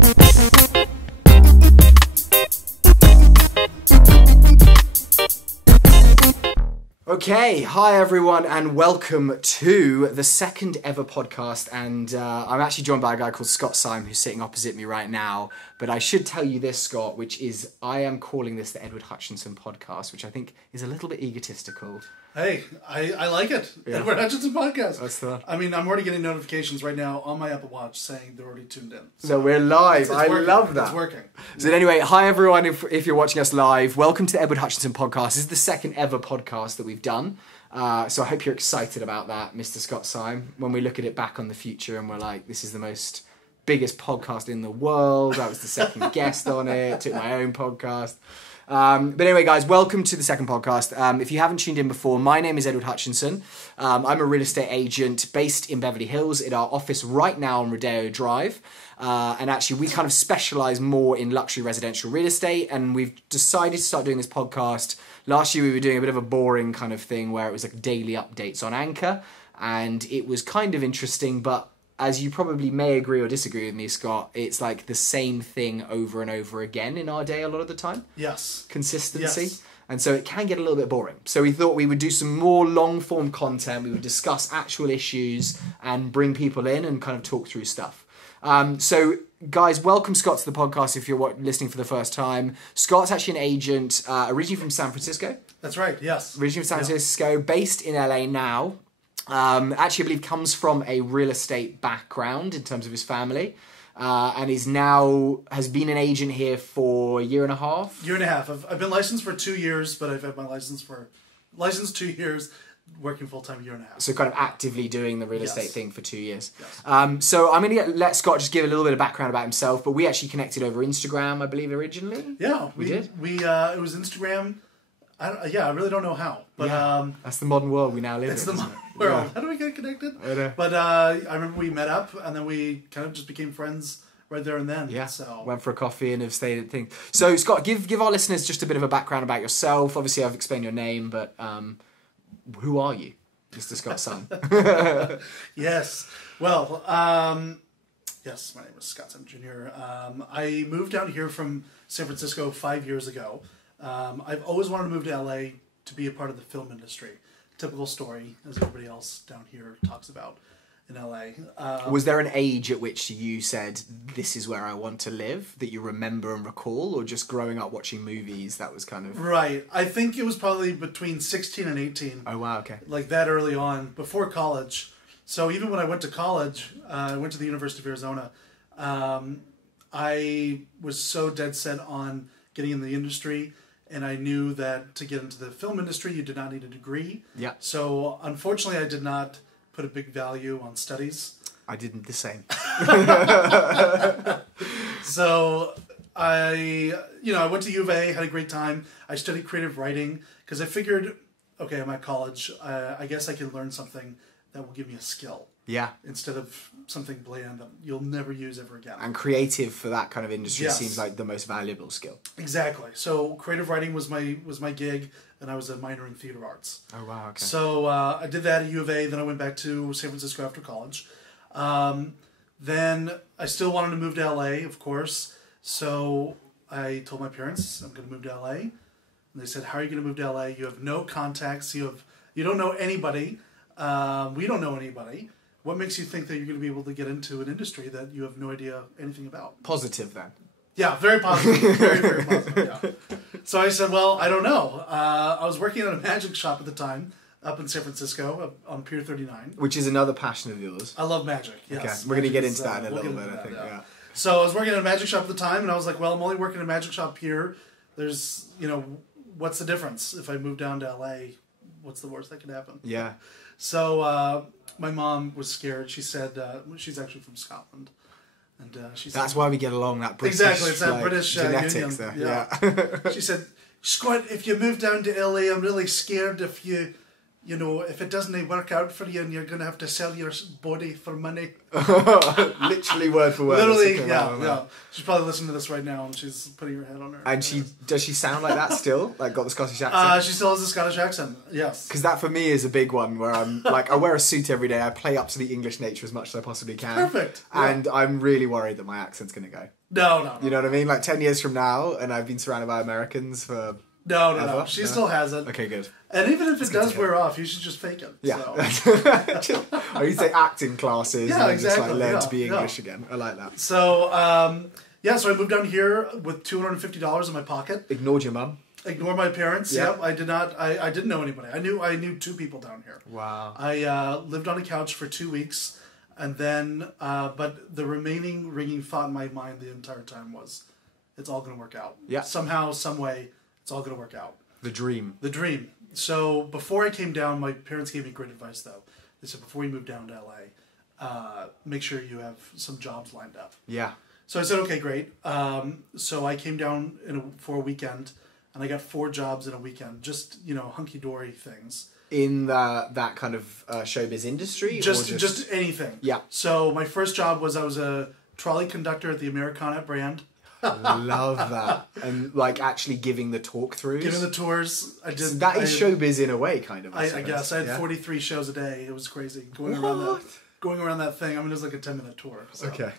Okay, hi everyone and welcome to the second ever podcast, and I'm actually joined by a guy called Scott Syme who's sitting opposite me right now, but I should tell you this, Scott, which is I am calling this the Edward Hutchinson Podcast, which I think is a little bit egotistical. Hey, I like it. Yeah. Edward Hutchinson Podcast. That's the one. I mean, I'm already getting notifications right now on my Apple Watch saying they're already tuned in. So we're live. It's I love that. It's working. So anyway, hi everyone if you're watching us live. Welcome to the Edward Hutchinson Podcast. This is the second ever podcast that we've done. So I hope you're excited about that, Mr. Scott Syme. When we look at it back on the future and we're like, this is the biggest podcast in the world. I was the second guest on it. Took my own podcast. But anyway, guys, welcome to the second podcast. If you haven't tuned in before, my name is Edward Hutchinson. I'm a real estate agent based in Beverly Hills in our office right now on Rodeo Drive. And actually, we kind of specialize more in luxury residential real estate. And we've decided to start doing this podcast. Last year, we were doing a bit of a boring kind of thing where it was like daily updates on Anchor. And it was kind of interesting, but as you probably may agree or disagree with me, Scott, it's like the same thing over and over again in our day a lot of the time. Yes. Consistency. Yes. And so it can get a little bit boring. So we thought we would do some more long-form content. We would discuss actual issues and bring people in and kind of talk through stuff. So, guys, welcome Scott to the podcast if you're listening for the first time. Scott's actually an agent originally from San Francisco. That's right, yes. Originally from San Francisco, based in LA now. Actually, I believe comes from a real estate background in terms of his family, and has been an agent here for a year and a half. Year and a half. I've been licensed for 2 years, but I've had my licensed 2 years, working full time a year and a half. So kind of actively doing the real estate thing for 2 years. Yes. So I'm going to let Scott just give a little bit of background about himself, but we actually connected over Instagram, I believe, originally. Yeah, we did. It was Instagram. I really don't know how, but that's the modern world we now live in. It's the modern world. Yeah. How do we get connected? I know. But I remember we met up, and then we kind of just became friends right there and then. Yeah. So went for a coffee and have stayed at things. So Scott, give our listeners just a bit of a background about yourself. Obviously, I've explained your name, but who are you, Mr. Scott Syme? Yes. Well, yes, my name is Scott Syme Jr. I moved down here from San Francisco 5 years ago. I've always wanted to move to LA to be a part of the film industry. Typical story, as everybody else down here talks about in LA. Was there an age at which you said, this is where I want to live, that you remember and recall, or just growing up watching movies, that was kind of... Right. I think it was probably between 16 and 18. Oh, wow, okay. Like that early on, before college. So even when I went to college, I went to the University of Arizona, I was so dead set on getting in the industry. And I knew that to get into the film industry, you did not need a degree. Yeah. So, unfortunately, I did not put a big value on studies. I didn't the same. So, I went to U of A, had a great time. I studied creative writing because I figured, okay, I'm at college. I guess I can learn something that will give me a skill. Yeah. Instead of something bland that you'll never use ever again. And creative for that kind of industry Yes. seems like the most valuable skill. Exactly. So creative writing was my gig, and I was a minor in theater arts. Oh, wow, okay. So I did that at U of A, then I went back to San Francisco after college. Then I still wanted to move to LA, of course. So I told my parents, I'm going to move to LA. And they said, how are you going to move to LA? You have no contacts. You don't know anybody. We don't know anybody. What makes you think that you're going to be able to get into an industry that you have no idea anything about? Positive, then. Yeah, very positive. Very, very positive, yeah. So I said, well, I don't know. I was working at a magic shop at the time up in San Francisco on Pier 39. Which is another passion of yours. I love magic, yes. Okay, we're going to get into that in a little bit, I think, yeah. So I was working at a magic shop at the time, and I was like, well, I'm only working at a magic shop here. There's, what's the difference? If I move down to LA, what's the worst that could happen? Yeah. So my mom was scared. She said, she's actually from Scotland. And she said, that's why we get along, that British... Exactly, it's that British genetics union. there. Yeah. She said, Scott, if you move down to LA, I'm really scared if you you know, if it doesn't work out for you and you're going to have to sell your body for money. Literally word for word. Literally, yeah. She's probably listening to this right now and she's putting her head on her. And does she sound like that still? Like got the Scottish accent? She still has a Scottish accent, yes. Because that for me is a big one where I'm like, I wear a suit every day. I play up to the English nature as much as I possibly can. Perfect. And I'm really worried that my accent's going to go. No. You know what I mean? Like 10 years from now and I've been surrounded by Americans for... No. She still has it. Okay, good. And even if it does wear off, you should just fake it. Yeah. So. Or you say acting classes and then just like learn to be English again. I like that. So, so I moved down here with $250 in my pocket. Ignored your mum. Ignore my parents. Yep. I did not. I didn't know anybody. I knew 2 people down here. Wow. I lived on a couch for 2 weeks, and then but the remaining ringing thought in my mind the entire time was, it's all going to work out. Yeah. Somehow, some way, it's all going to work out. The dream. The dream. So before I came down, my parents gave me great advice though. They said before you move down to LA, make sure you have some jobs lined up. Yeah. So I said, okay, great. So I came down for a weekend, and I got 4 jobs in a weekend, just, you know, hunky-dory things. In that kind of showbiz industry? Just anything. Yeah. So my first job was I was a trolley conductor at the Americana brand. Love that. And like actually giving the talk throughs. Giving the tours. I did. So that is showbiz in a way, kind of. I guess. I had 43 shows a day. It was crazy. Going around that thing. I mean, it was like a 10-minute tour. So. Okay.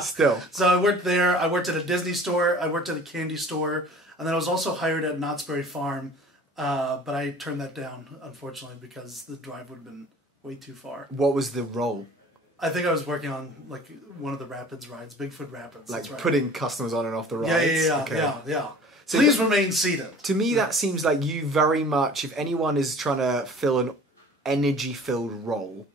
Still. So I worked there. I worked at a Disney store. I worked at a candy store. And then I was also hired at Knott's Berry Farm. But I turned that down, unfortunately, because the drive would have been way too far. What was the role? I think I was working on like one of the Rapids rides, Bigfoot Rapids. Like putting customers on and off the rides? Yeah. So please remain seated. To me, that seems like you very much, if anyone is trying to fill an energy-filled role,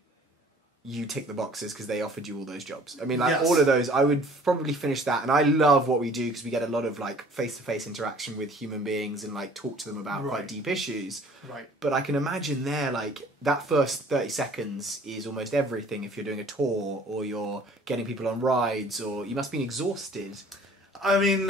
you tick the boxes because they offered you all those jobs. I mean, like all of those, I would probably finish that. And I love what we do because we get a lot of like face-to-face interaction with human beings and like talk to them about quite deep issues. Right. But I can imagine there, like that first 30 seconds is almost everything if you're doing a tour or you're getting people on rides or you must be exhausted. I mean,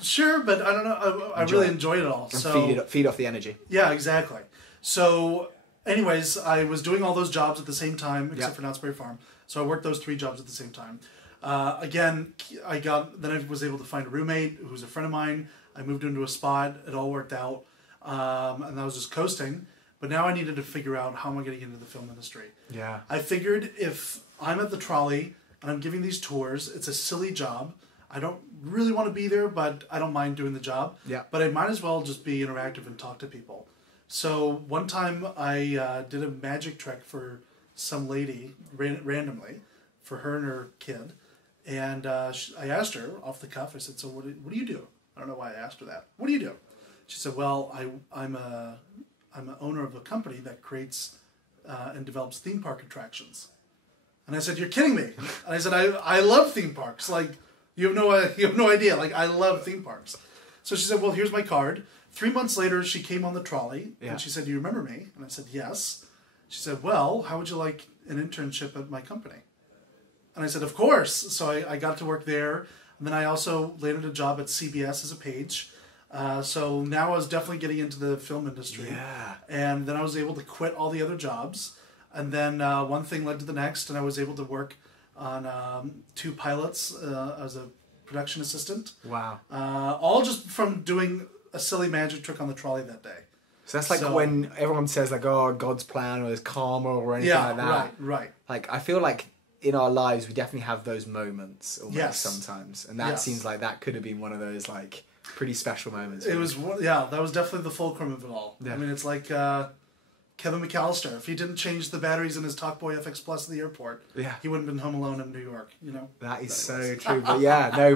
sure, but I don't know. I really enjoyed it all. And so feed off the energy. Yeah, exactly. So anyways, I was doing all those jobs at the same time, except for Knott's Berry Farm. So I worked those 3 jobs at the same time. Then I was able to find a roommate who was a friend of mine. I moved into a spot. It all worked out. And I was just coasting. But now I needed to figure out how am I going to get into the film industry. Yeah. I figured if I'm at the trolley and I'm giving these tours, it's a silly job. I don't really want to be there, but I don't mind doing the job. Yeah. But I might as well just be interactive and talk to people. So one time I did a magic trick for some lady randomly, for her and her kid, and I asked her off the cuff. I said, "So what do you do?" I don't know why I asked her that. What do you do? She said, "Well, I'm an owner of a company that creates and develops theme park attractions." And I said, "You're kidding me!" And I said, "I love theme parks. Like you have no idea. Like I love theme parks." So she said, "Well, here's my card." 3 months later, she came on the trolley, and she said, "Do you remember me?" And I said, "Yes." She said, "Well, how would you like an internship at my company?" And I said, "Of course." So I got to work there, and then I also landed a job at CBS as a page. So now I was definitely getting into the film industry. Yeah. And then I was able to quit all the other jobs, and then one thing led to the next, and I was able to work on 2 pilots as a production assistant. Wow. All just from doing a silly magic trick on the trolley that day. So that's like when everyone says like, oh, God's plan or there's karma or anything like that. Right. Like I feel like in our lives we definitely have those moments almost sometimes. And that seems like that could have been one of those like pretty special moments. It was, that was definitely the fulcrum of it all. Yeah. I mean, it's like Kevin McAllister. If he didn't change the batteries in his Talkboy FX Plus at the airport, he wouldn't have been home alone in New York, you know? That is so true. But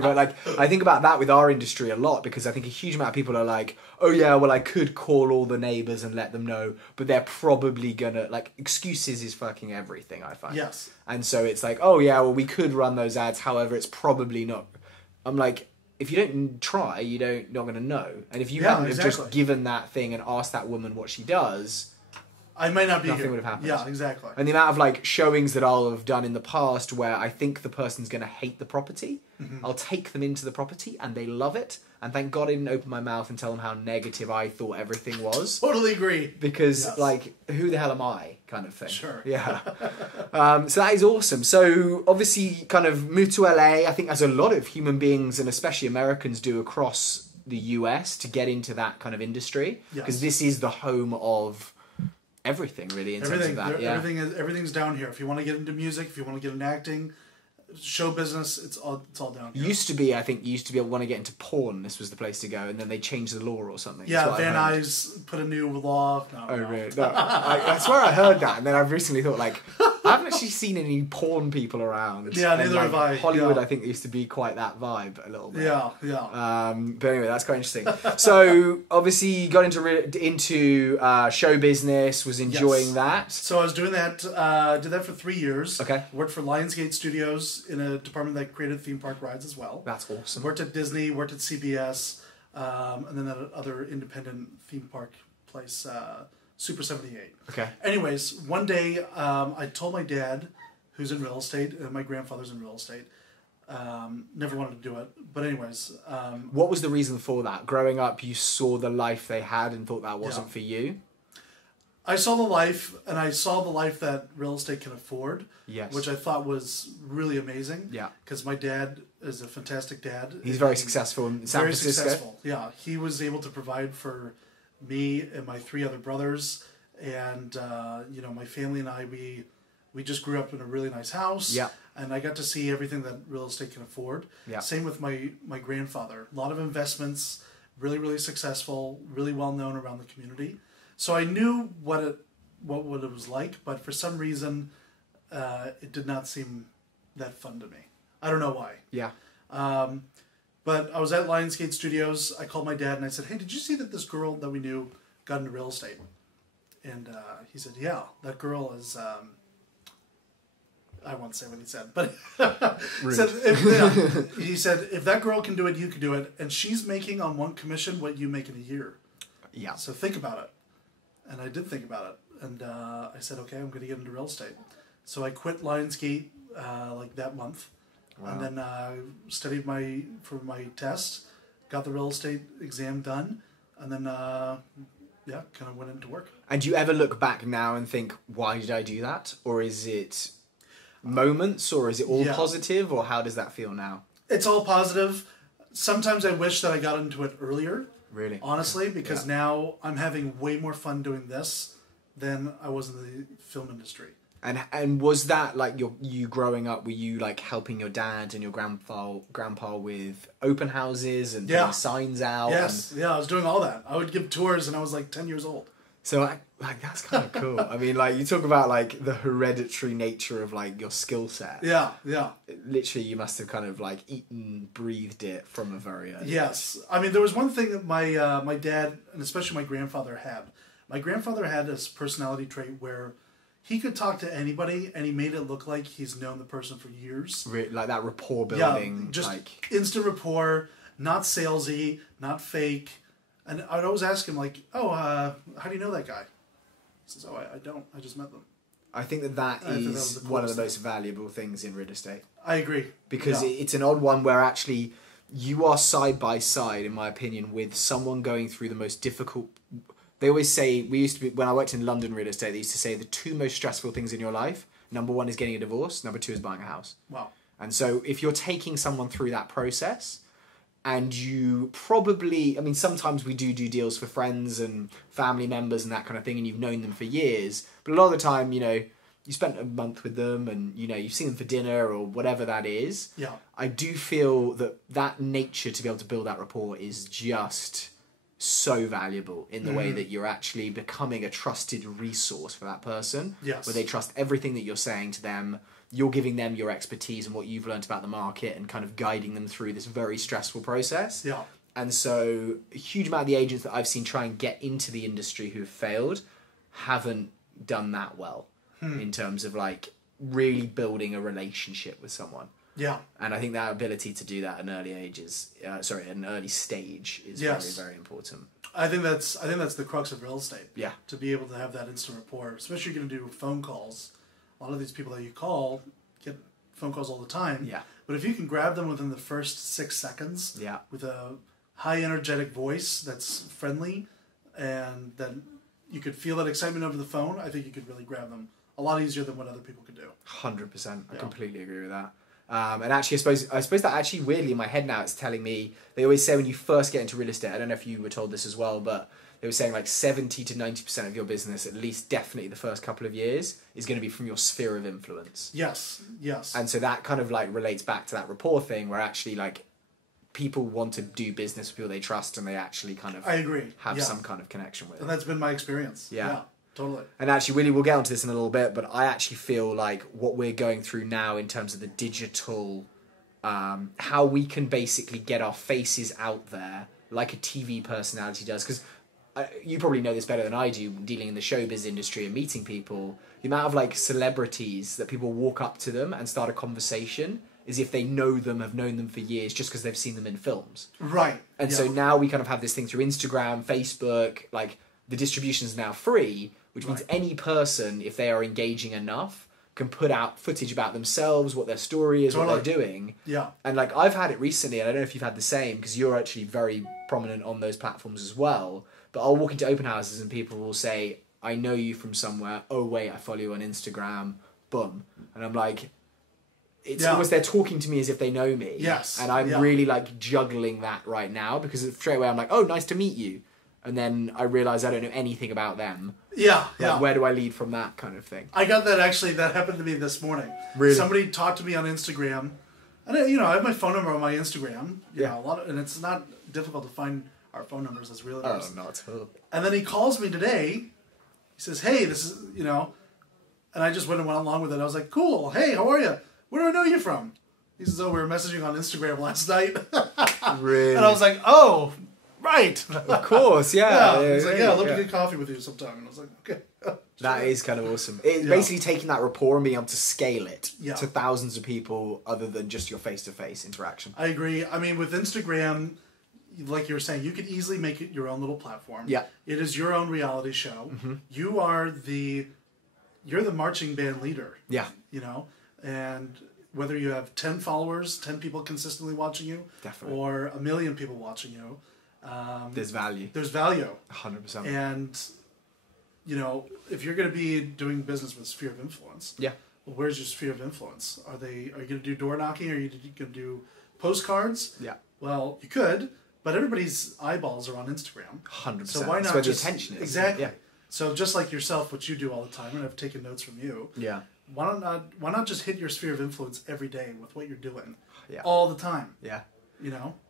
but like, I think about that with our industry a lot because I think a huge amount of people are like, oh yeah, well I could call all the neighbours and let them know, but they're probably gonna, like, excuses is fucking everything, I find. Yes. And so it's like, oh yeah, well we could run those ads, however it's probably not. I'm like, if you don't try, not gonna know. And if you haven't have just given that thing and asked that woman what she does, I might not be Nothing here. would have happened. Yeah, exactly. And the amount of like showings that I'll have done in the past where I think the person's going to hate the property, I'll take them into the property and they love it. And thank God I didn't open my mouth and tell them how negative I thought everything was. Totally agree. Because, like, who the hell am I, kind of thing. Sure. Yeah. So that is awesome. So, obviously, kind of moved to LA, I think as a lot of human beings, and especially Americans, do across the US to get into that kind of industry. Because this is the home of everything, really, in terms of that. Yeah. Everything's down here. If you want to get into music, if you want to get into acting, show business, it's all down here. Used to be want to get into porn. This was the place to go, and then they changed the law or something. Yeah, Van Nuys put a new law. No, really? No, I swear I heard that, and then I've recently thought, like, I haven't actually seen any porn people around. Yeah, neither have I. Hollywood, I think, used to be quite that vibe a little bit. Yeah. But anyway, that's quite interesting. So, obviously, you got into show business, was enjoying that. So I was doing that, did that for 3 years. Okay. Worked for Lionsgate Studios in a department that created theme park rides as well. That's awesome. Worked at Disney, worked at CBS, and then that other independent theme park place, Super 78. Okay. Anyways, one day I told my dad, who's in real estate, and my grandfather's in real estate, never wanted to do it. But anyways. What was the reason for that? Growing up, you saw the life they had and thought that wasn't for you? I saw the life, and I saw the life that real estate can afford, yes, which I thought was really amazing. Yeah. Because my dad is a fantastic dad. He's very successful in San Francisco. Very successful, yeah. He was able to provide for me and my 3 other brothers, and my family and I, we just grew up in a really nice house. Yeah. And I got to see everything that real estate can afford. Yeah. Same with my grandfather. A lot of investments, really, really successful, really well known around the community. So I knew what it was like, but for some reason, it did not seem that fun to me. I don't know why. Yeah. But I was at Lionsgate Studios. I called my dad and I said, "Hey, did you see that this girl that we knew got into real estate?" And he said, "Yeah, that girl is." I won't say what he said, but he said, "If that girl can do it, you can do it, and she's making on one commission what you make in a year." Yeah. So think about it. And I did think about it. And I said, okay, I'm going to get into real estate. So I quit Lionsgate like that month. Wow. And then studied for my test, got the real estate exam done, and then, kind of went into work. And do you ever look back now and think, why did I do that? Or is it moments, or is it all positive, or how does that feel now? It's all positive. Sometimes I wish that I got into it earlier. Really? Honestly, because now I'm having way more fun doing this than I was in the film industry. And was that like you growing up? Were you like helping your dad and your grandpa with open houses and putting signs out? Yes, I was doing all that. I would give tours, and I was like 10 years old. So like that's kind of cool. I mean, like you talk about like the hereditary nature of like your skill set. Yeah. Literally, you must have kind of like eaten, breathed it from a very early Yes, I mean there was one thing that my dad and especially my grandfather had. My grandfather had this personality trait where he could talk to anybody, and he made it look like he's known the person for years. Like that rapport building. Yeah, just like instant rapport, not salesy, not fake. And I'd always ask him, like, "Oh, how do you know that guy?" He says, "Oh, I don't. I just met them." I think that is one of the most valuable things in real estate. I agree. Because it's an odd one where actually you are side by side, in my opinion, with someone going through the most difficult... They always say, when I worked in London real estate, they used to say the 2 most stressful things in your life, number 1 is getting a divorce, number 2 is buying a house. Wow. And so if you're taking someone through that process... And you probably, I mean, sometimes we do deals for friends and family members and that kind of thing, and you've known them for years. But a lot of the time, you spent a month with them and, you've seen them for dinner or whatever that is. Yeah. I do feel that nature to be able to build that rapport is just so valuable in the way that you're actually becoming a trusted resource for that person. Yes. Where they trust everything that you're saying to them. You're giving them your expertise and what you've learned about the market and kind of guiding them through this very stressful process. Yeah. And so a huge amount of the agents that I've seen try and get into the industry who have failed haven't done that well in terms of like really building a relationship with someone. Yeah. And I think that ability to do that at an early at an early stage is Yes. very, very important. I think that's the crux of real estate. Yeah. To be able to have that instant rapport, especially if you're going to do phone calls. A lot of these people that you call get phone calls all the time. Yeah. But if you can grab them within the first 6 seconds, Yeah. with a high energetic voice that's friendly, and then you could feel that excitement over the phone, I think you could really grab them a lot easier than what other people could do. 100%. I Yeah. completely agree with that. And actually, I suppose that actually weirdly in my head now, it's telling me, they always say when you first get into real estate, I don't know if you were told this as well, but they were saying like 70 to 90% of your business, at least definitely the first couple of years, is going to be from your sphere of influence. Yes, yes. And so that kind of like relates back to that rapport thing where actually like people want to do business with people they trust and they actually kind of I agree. have Yeah. some kind of connection with. And that's been my experience. Yeah. Totally. And actually, Willie, we'll get onto this in a little bit, but I actually feel like what we're going through now in terms of the digital, how we can basically get our faces out there like a TV personality does. Because you probably know this better than I do, dealing in the showbiz industry and meeting people. The amount of like celebrities that people walk up to them and start a conversation as if they know them, have known them for years, just because they've seen them in films. Right. And so now we kind of have this thing through Instagram, Facebook, like the distribution is now free, which means any person, if they are engaging enough, can put out footage about themselves, what their story is, what they're doing. Yeah. And like I've had it recently, and I don't know if you've had the same, because you're actually very prominent on those platforms as well. But I'll walk into open houses and people will say, I know you from somewhere. Oh, wait, I follow you on Instagram. Boom. And I'm like, it's almost they're talking to me as if they know me. Yes. And I'm really like juggling that right now because straight away I'm like, oh, nice to meet you. And then I realise I don't know anything about them. Yeah, Like, where do I lead from that kind of thing? I got that actually. That happened to me this morning. Really? Somebody talked to me on Instagram. And I have my phone number on my Instagram. You know, and it's not difficult to find our phone numbers as realtors. Oh, not at all. And then he calls me today. He says, hey, this is, and I just went along with it. I was like, cool. Hey, how are you? Where do I know you from? He says, oh, we were messaging on Instagram last night. Really? And I was like, oh, right. Of course, yeah. He's like, I'd love to get coffee with you sometime. And I was like, okay. That is kind of awesome. It's basically taking that rapport and being able to scale it to thousands of people other than just your face-to-face interaction. I agree. I mean, with Instagram, like you were saying, you could easily make it your own little platform. Yeah. It is your own reality show. Mm-hmm. You're the marching band leader. Yeah. And whether you have 10 followers, 10 people consistently watching you, Definitely. or 1 million people watching you, there's value. There's value. 100%. And, if you're going to be doing business with sphere of influence, well, where's your sphere of influence? Are you going to do door knocking? Are you going to do postcards? Yeah. Well, you could, but everybody's eyeballs are on Instagram. 100%. So why not That's where just the attention is. Exactly. Yeah. So just like yourself, what you do all the time, and I've taken notes from you. Yeah. Why not just hit your sphere of influence every day with what you're doing, Yeah. all the time? Yeah.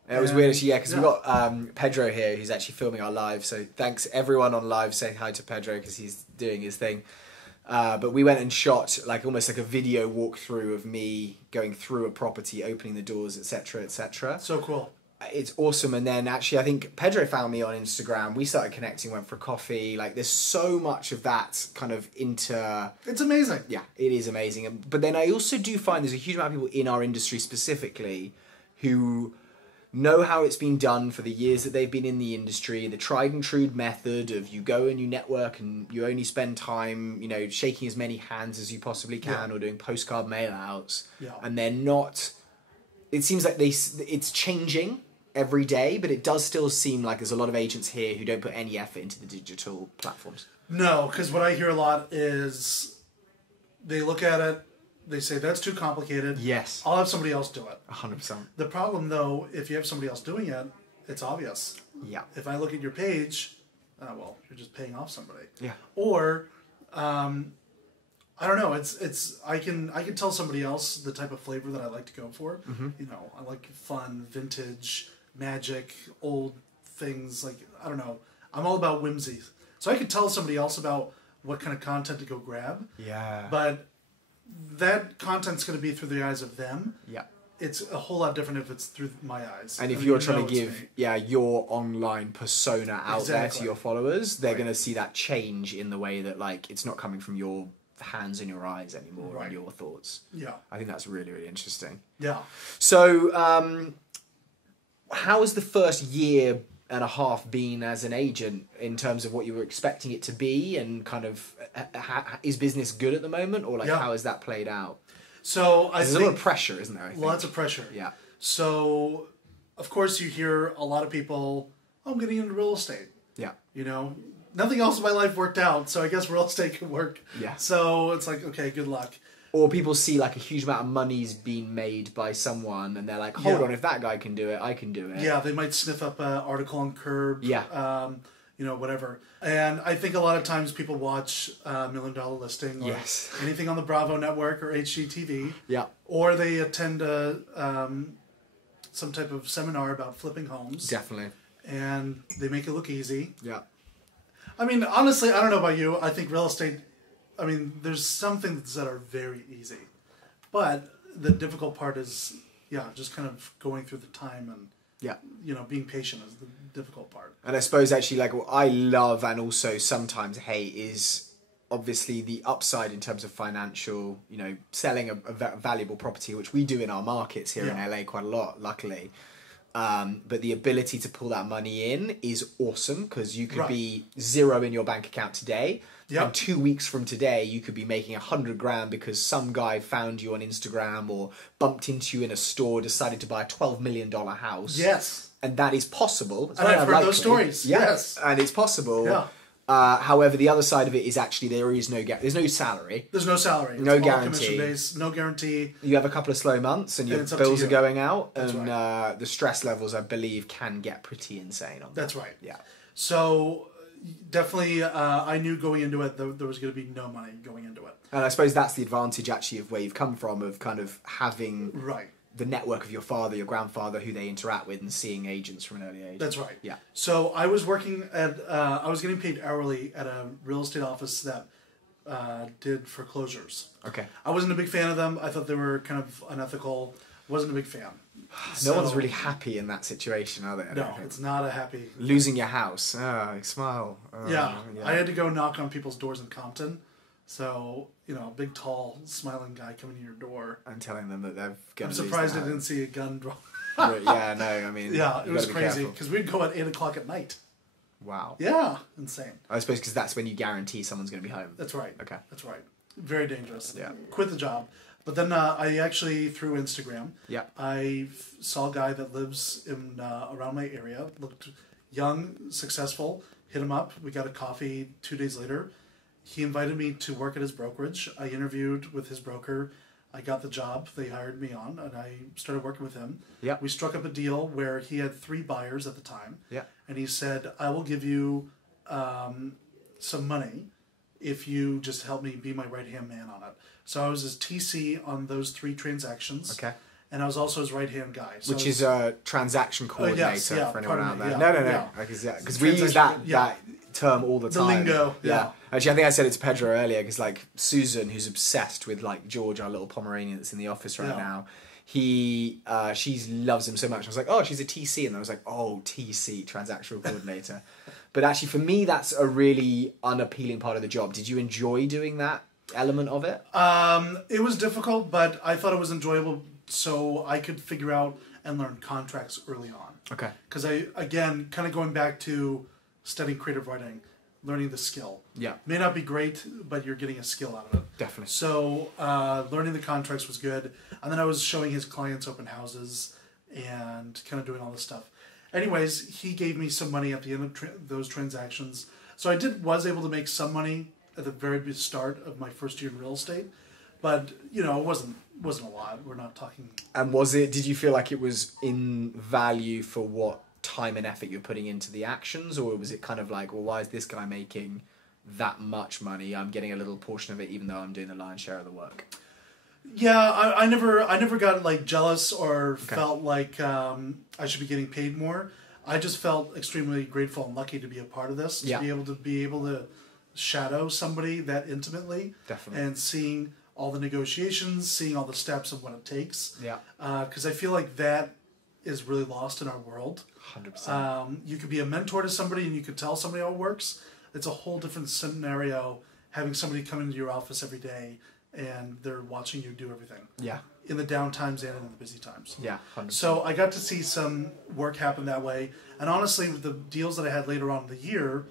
It was weird actually, because we've got Pedro here who's actually filming our live. So thanks everyone on live. Say hi to Pedro because he's doing his thing. But we went and shot almost like a video walkthrough of me going through a property, opening the doors, etc., etc. So cool. It's awesome. And then actually, I think Pedro found me on Instagram. We started connecting, went for coffee. Like, there's so much of that kind of It's amazing. Yeah, it is amazing. But then I also do find there's a huge amount of people in our industry specifically who know how it's been done for the years that they've been in the industry, the tried and true method of you go and you network and you only spend time, shaking as many hands as you possibly can or doing postcard mail outs. Yeah. And they're not, it seems like it's changing every day, but it does still seem like there's a lot of agents here who don't put any effort into the digital platforms. No, because what I hear a lot is they look at it, they say, that's too complicated. Yes. I'll have somebody else do it. 100%. The problem, though, if you have somebody else doing it, it's obvious. Yeah. If I look at your page, you're just paying off somebody. Yeah. Or, I don't know. I can tell somebody else the type of flavor that I like to go for. Mm-hmm. I like fun, vintage, magic, old things. I don't know. I'm all about whimsy. So I could tell somebody else about what kind of content to go grab. Yeah. But that content's going to be through the eyes of them. Yeah. It's a whole lot different if it's through my eyes. And if you're trying to give your online persona out there to your followers, they're going to see that change in the way that it's not coming from your hands in your eyes anymore and your thoughts. Yeah. I think that's really, really interesting. Yeah. So, how has the first year and a half been as an agent in terms of what you were expecting it to be, and kind of is business good at the moment, or like how has that played out? So There's a lot of pressure, isn't there? I think? Lots of pressure. Yeah. So, of course, you hear a lot of people, "Oh, I'm getting into real estate." Yeah. You know, nothing else in my life worked out, so I guess real estate could work. Yeah. So it's like, okay, good luck. Or people see like a huge amount of money's being made by someone, and they're like, hold on, if that guy can do it, I can do it. Yeah, they might sniff up an article on Curb. Yeah. You know, whatever. And I think a lot of times people watch $1 Million Listing or anything on the Bravo network or HGTV. Yeah. Or they attend some type of seminar about flipping homes. Definitely. And they make it look easy. Yeah. I mean, honestly, I don't know about you. I think real estate, I mean, there's some things that are very easy. But the difficult part is, just kind of going through the time and, being patient is the difficult part. And I suppose actually like what I love and also sometimes hate is obviously the upside in terms of financial, selling a valuable property, which we do in our markets here in LA quite a lot, luckily. But the ability to pull that money in is awesome, because you could be zero in your bank account today. Yep. And 2 weeks from today, you could be making 100 grand because some guy found you on Instagram or bumped into you in a store, decided to buy a $12 million house. Yes. And that is possible. And I've heard those stories. Yes. And it's possible. Yeah. However, the other side of it is actually there's no salary. There's no salary. It's no all guarantee. Commission based, no guarantee. You have a couple of slow months and your bills are going out. That's and right. The stress levels, I believe, can get pretty insane on that. That's right. Yeah. So definitely I knew going into it there was going to be no money going into it. And I suppose that's the advantage actually of where you've come from, of kind of having the network of your father, your grandfather, who they interact with, and seeing agents from an early age. That's right. Yeah. So I was working at, I was getting paid hourly at a real estate office that did foreclosures. Okay. I wasn't a big fan of them. I thought they were kind of unethical. Wasn't a big fan. No one's really happy in that situation, are they? No, it's not a happy... Losing your house. Smile. Yeah. I had to go knock on people's doors in Compton. So, a big, tall, smiling guy coming to your door. And telling them that they're going to I'm surprised I didn't see a gun drawn. Yeah, no, I mean... Yeah, it was crazy. Because we'd go at 8 o'clock at night. Wow. Yeah, insane. I suppose because that's when you guarantee someone's going to be home. That's right. Okay. That's right. Very dangerous. Yeah. Quit the job. But then I actually, through Instagram, I saw a guy that lives in around my area, looked young, successful, hit him up. We got a coffee 2 days later. He invited me to work at his brokerage. I interviewed with his broker. I got the job. They hired me on, and I started working with him. Yeah. We struck up a deal where he had 3 buyers at the time. Yeah. And he said, I will give you some money if you just help me be my right-hand man on it. So I was his TC on those 3 transactions. Okay. And I was also his right-hand guy. So which is a transaction coordinator for anyone out there. No. Because we use that term all the time. The lingo. Yeah. Actually, I think I said it to Pedro earlier, because like Susan, who's obsessed with like George, our little Pomeranian that's in the office right now, she loves him so much. I was like, oh, she's a TC, and I was like, oh, TC, transactional coordinator. But actually, for me, that's a really unappealing part of the job. Did you enjoy doing that element of it? It was difficult, but I thought it was enjoyable, so I could figure out and learn contracts early on. Okay. Because again, kind of going back to studying creative writing, learning the skill. Yeah. May not be great, but you're getting a skill out of it. Definitely. So learning the contracts was good. And then I was showing his clients open houses and kind of doing all this stuff. Anyways, he gave me some money at the end of those transactions. So I was able to make some money at the very start of my first year in real estate. But, it wasn't a lot. We're not talking... And did you feel like it was in value for what time and effort you're putting into the actions, or was it kind of like, well, why is this guy making that much money? I'm getting a little portion of it, even though I'm doing the lion's share of the work. Yeah, I never got like jealous or felt like I should be getting paid more. I just felt extremely grateful and lucky to be a part of this, to be able to shadow somebody that intimately, and seeing all the negotiations, seeing all the steps of what it takes. Yeah. Because I feel like that is really lost in our world. 100%. You could be a mentor to somebody and you could tell somebody how it works. It's a whole different scenario having somebody come into your office every day and they're watching you do everything. Yeah. In the down times and in the busy times. Yeah. 100%. So I got to see some work happen that way. And honestly, with the deals that I had later on in the year,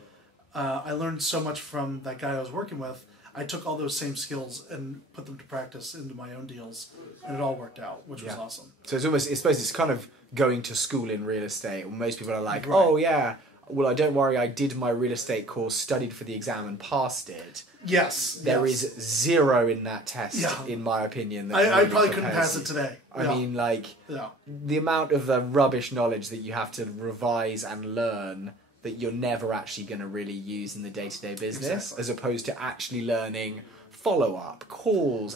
I learned so much from that guy I was working with. I took all those same skills and put them to practice into my own deals, and it all worked out, which was awesome. So it's almost, I suppose it's kind of going to school in real estate. Most people are like, Right. oh yeah, well, don't worry, I did my real estate course, studied for the exam and passed it. Yes. There is zero in that test, in my opinion. That I really probably couldn't prepares pass you. it today. I mean, like, the amount of rubbish knowledge that you have to revise and learn that you're never actually going to really use in the day-to-day business, as opposed to actually learning follow-up, calls,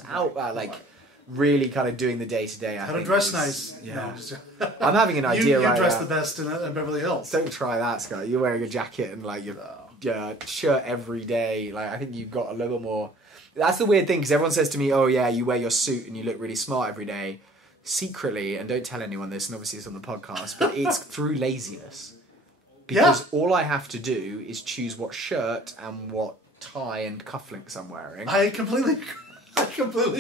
really kind of doing the day-to-day. How to dress nice. Yeah. No, I'm having an idea you right dress now. the best in Beverly Hills. Don't try that, Scott. You're wearing a jacket and like your shirt every day. Like I think you've got a little bit more. That's the weird thing because everyone says to me, "Oh yeah, you wear your suit and you look really smart every day." Secretly, and don't tell anyone this, and obviously it's on the podcast, but it's through laziness. Because all I have to do is choose what shirt and what tie and cufflinks I'm wearing. I completely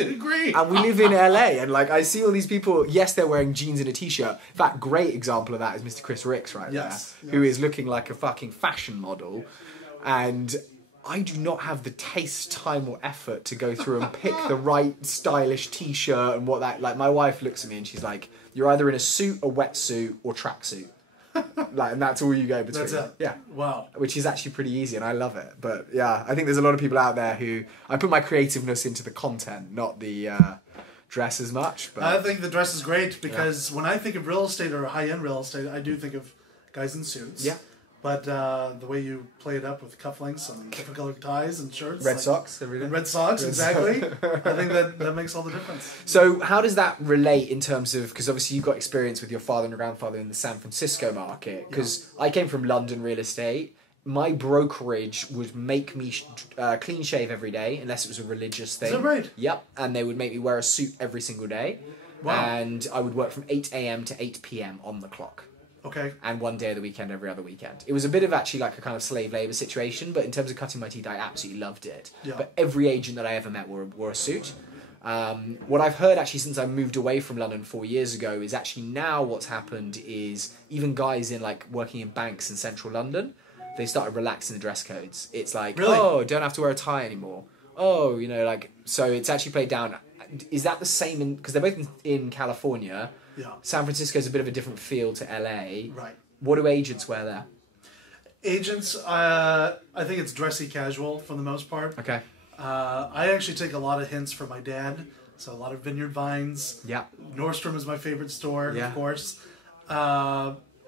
agree. And we live in LA, and like I see all these people. Yes, they're wearing jeans and a t-shirt. In fact, great example of that is Mr. Chris Ricks there, who is looking like a fucking fashion model. And I do not have the taste, time, or effort to go through and pick the right stylish t-shirt and what that. Like my wife looks at me and she's like, "You're either in a suit, a wetsuit, or tracksuit." Like, and that's all you go between. That's it. Yeah. Wow. Which is actually pretty easy, and I love it. But yeah, I think there's a lot of people out there who I put my creativeness into the content, not the dress as much. But I think the dress is great because when I think of real estate or high-end real estate, I do think of guys in suits. Yeah. But the way you play it up with cufflinks and different colored ties and shirts. red socks every day. And red socks, exactly. I think that makes all the difference. So how does that relate in terms of, because obviously you've got experience with your father and your grandfather in the San Francisco market, because I came from London real estate. My brokerage would make me clean shave every day, unless it was a religious thing. Is that right? Yep. And they would make me wear a suit every single day. Wow. And I would work from 8 a.m. to 8 p.m. on the clock. Okay. And one day of the weekend, every other weekend. It was a bit of actually like a kind of slave labour situation, but in terms of cutting my teeth, I absolutely loved it. Yeah. But every agent that I ever met wore a suit. What I've heard actually since I moved away from London 4 years ago is actually now what's happened is even guys in like working in banks in central London, they started relaxing the dress codes. It's like, really? Oh, don't have to wear a tie anymore. Oh, you know, like, so it's actually played down. Is that the same in, because they're both in California. Yeah. San Francisco's a bit of a different feel to LA. Right. What do agents wear there? Agents, I think it's dressy casual for the most part. Okay. I actually take a lot of hints from my dad. So a lot of Vineyard Vines. Yeah. Nordstrom is my favorite store, of course.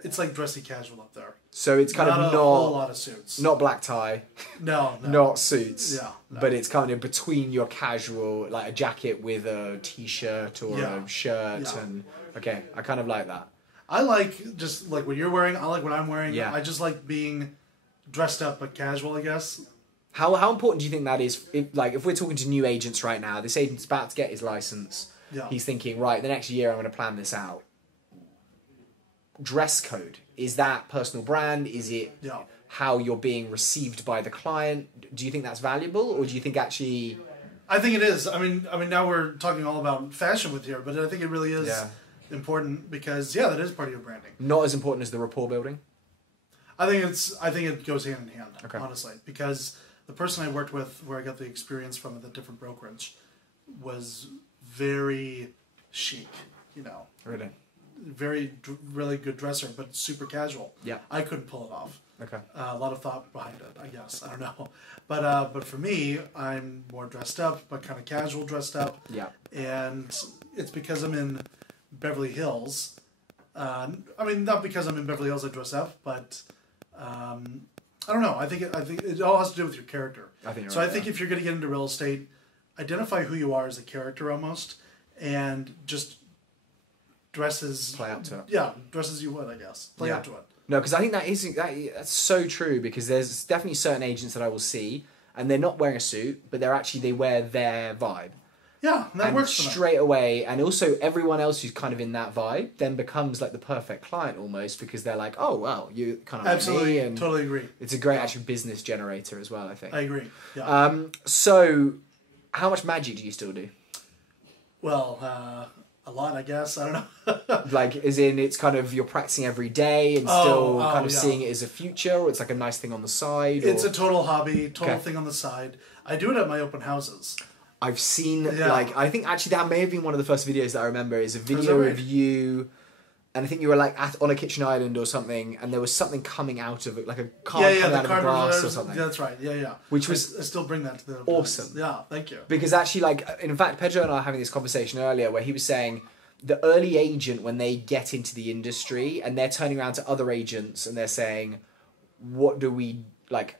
It's like dressy casual up there. So it's kind not of a whole lot of suits. not black tie, No. not suits. Yeah, no. But it's kind of between your casual, like a jacket with a t-shirt or a shirt, and okay, I kind of like that. I like just like what you're wearing. I like what I'm wearing. Yeah. I just like being dressed up but casual, I guess. How important do you think that is? If we're talking to new agents right now, this agent's about to get his license. Yeah. He's thinking, right, the next year I'm going to plan this out. Dress code, is that personal brand? Is it how you're being received by the client? Do you think that's valuable, or do you think actually? I think it is. I mean, now we're talking all about fashion with here, but I think it really is important because that is part of your branding. Not as important as the rapport building. I think it goes hand in hand, honestly, because the person I worked with, where I got the experience from at the different brokerage, was very chic. You know. Really. Really good dresser, but super casual. Yeah. I couldn't pull it off. Okay. A lot of thought behind it, I guess. I don't know. But for me, I'm more dressed up, but kind of casual dressed up. Yeah. And it's because I'm in Beverly Hills. I mean, not because I'm in Beverly Hills I dress up, but I don't know. I think it all has to do with your character. I think I think if you're going to get into real estate, identify who you are as a character almost, and just dresses play up to it. Yeah, dresses you would, I guess. Play up to it. No, because I think that's so true, because there's definitely certain agents that I will see and they're not wearing a suit, but they wear their vibe. Yeah, that and works for them. straight away. And also everyone else who's kind of in that vibe then becomes like the perfect client almost, because they're like, oh, well, you kind of Absolutely, like me. And totally agree. it's a great actual business generator as well, I think. I agree. Yeah. So how much magic do you still do? Well, a lot, I guess. I don't know. Like, as in, it's kind of, you're practicing every day and still kind of seeing it as a future, or it's like a nice thing on the side? It's or... a total hobby, total thing on the side. I do it at my open houses. I've seen, like, I think actually that may have been one of the first videos that I remember, is a video of you, and I think you were like on a kitchen island or something, and there was something coming out of it, like a card coming out of the glass or something. That's right, yeah. Which was... I still bring that to the... Awesome. Yeah, thank you. Because actually, like, in fact, Pedro and I were having this conversation earlier where he was saying the early agent, when they get into the industry and they're turning around to other agents and they're saying, what do we, like,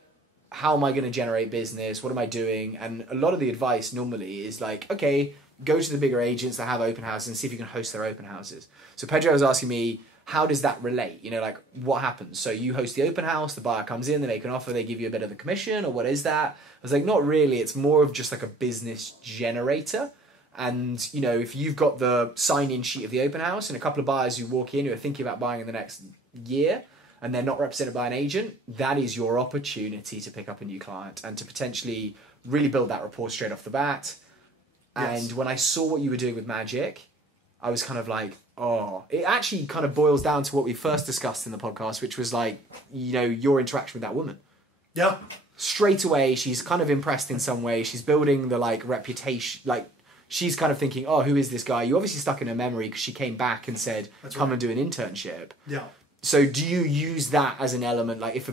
how am I going to generate business? What am I doing? And a lot of the advice normally is like, okay, go to the bigger agents that have open houses and see if you can host their open houses. So Pedro was asking me, how does that relate? You know, like, what happens? So you host the open house, the buyer comes in, they make an offer, they give you a bit of a commission, or what is that? I was like, not really. It's more of just like a business generator. And, you know, if you've got the sign-in sheet of the open house and a couple of buyers who walk in who are thinking about buying in the next year, and they're not represented by an agent, that is your opportunity to pick up a new client and to potentially really build that rapport straight off the bat. Yes. And when I saw what you were doing with Magic, I was kind of like, oh, it actually kind of boils down to what we first discussed in the podcast, which was like, you know, your interaction with that woman. Yeah. Straight away, she's kind of impressed in some way. She's building the, like, reputation, like, she's kind of thinking, oh, who is this guy? You obviously stuck in her memory because she came back and said, come and do an internship. Yeah. So do you use that as an element? Like, if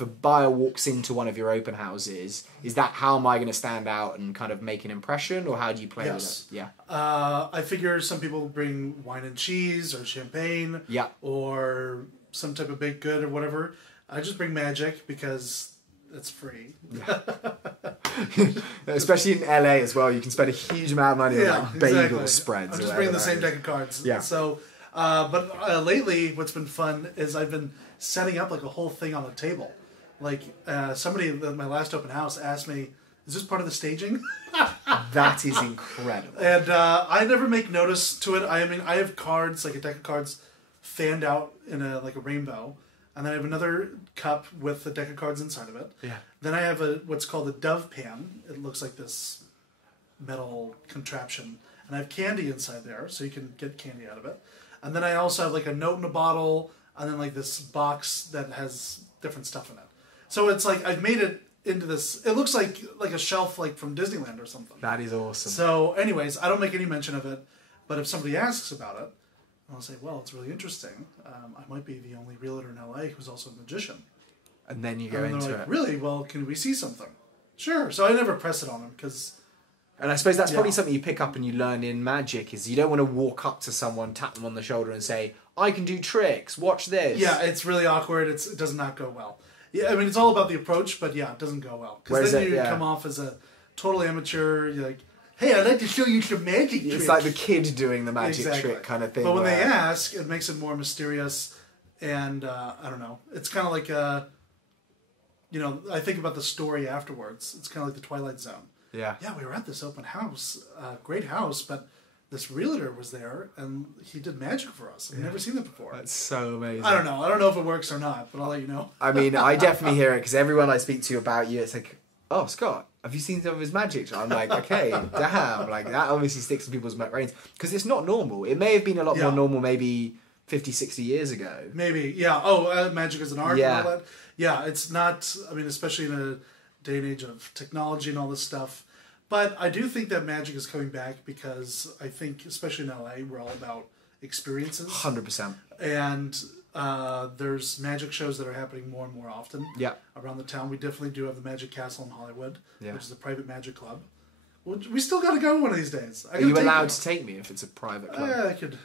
a buyer walks into one of your open houses, is that how am I going to stand out and kind of make an impression, or how do you play with it? Yeah. I figure some people bring wine and cheese or champagne. Yeah. Or some type of baked good or whatever. I just bring magic because it's free. Yeah. Especially in LA as well, you can spend a huge amount of money on like bagel spreads. I'm just bringing the same deck of cards. Yeah. So, but lately, what's been fun is I've been setting up like a whole thing on a table. Like somebody at my last open house asked me, "Is this part of the staging?" That is incredible. And I never make notice to it. I mean, I have cards, like a deck of cards, fanned out in like a rainbow. And then I have another cup with a deck of cards inside of it. Yeah. Then I have what's called a dove pan. It looks like this metal contraption. And I have candy inside there, so you can get candy out of it. And then I also have like a note in a bottle, and then like this box that has different stuff in it. So it's like I've made it into this. It looks like a shelf like from Disneyland or something. That is awesome. So anyways, I don't make any mention of it. But if somebody asks about it, I'll say, well, it's really interesting. I might be the only realtor in LA who's also a magician. And then you go and into they're like, it. Really? Well, can we see something? Sure. So I never press it on them because... And I suppose that's probably something you pick up and you learn in magic, is you don't want to walk up to someone, tap them on the shoulder and say, I can do tricks, watch this. Yeah, it's really awkward. It does not go well. Yeah, I mean, it's all about the approach, but yeah, it doesn't go well. Because then you come off as a total amateur. You're like, hey, I'd like to show you some magic tricks. It's like the kid doing the magic trick kind of thing. But when they ask, it makes it more mysterious. And I don't know. It's kind of like, I think about the story afterwards. It's kind of like the Twilight Zone. Yeah. Yeah, we were at this open house. Great house, but this realtor was there, and he did magic for us. I've never seen that before. That's so amazing. I don't know. I don't know if it works or not, but I'll let you know. I mean, I definitely hear it, because everyone I speak to about you, it's like, oh, Scott, have you seen some of his magic? I'm like, okay, damn. Like, that obviously sticks in people's brains. Because it's not normal. It may have been a lot more normal maybe 50, 60 years ago. Maybe, yeah. Oh, magic as an art Yeah. and all that. Yeah, it's not, I mean, especially in a day and age of technology and all this stuff. But I do think that magic is coming back because I think, especially in LA, we're all about experiences. 100%. And there's magic shows that are happening more and more often around the town. We definitely do have the Magic Castle in Hollywood, which is a private magic club. Well, we still got to go one of these days. Are you allowed to take me if it's a private club? Yeah, I could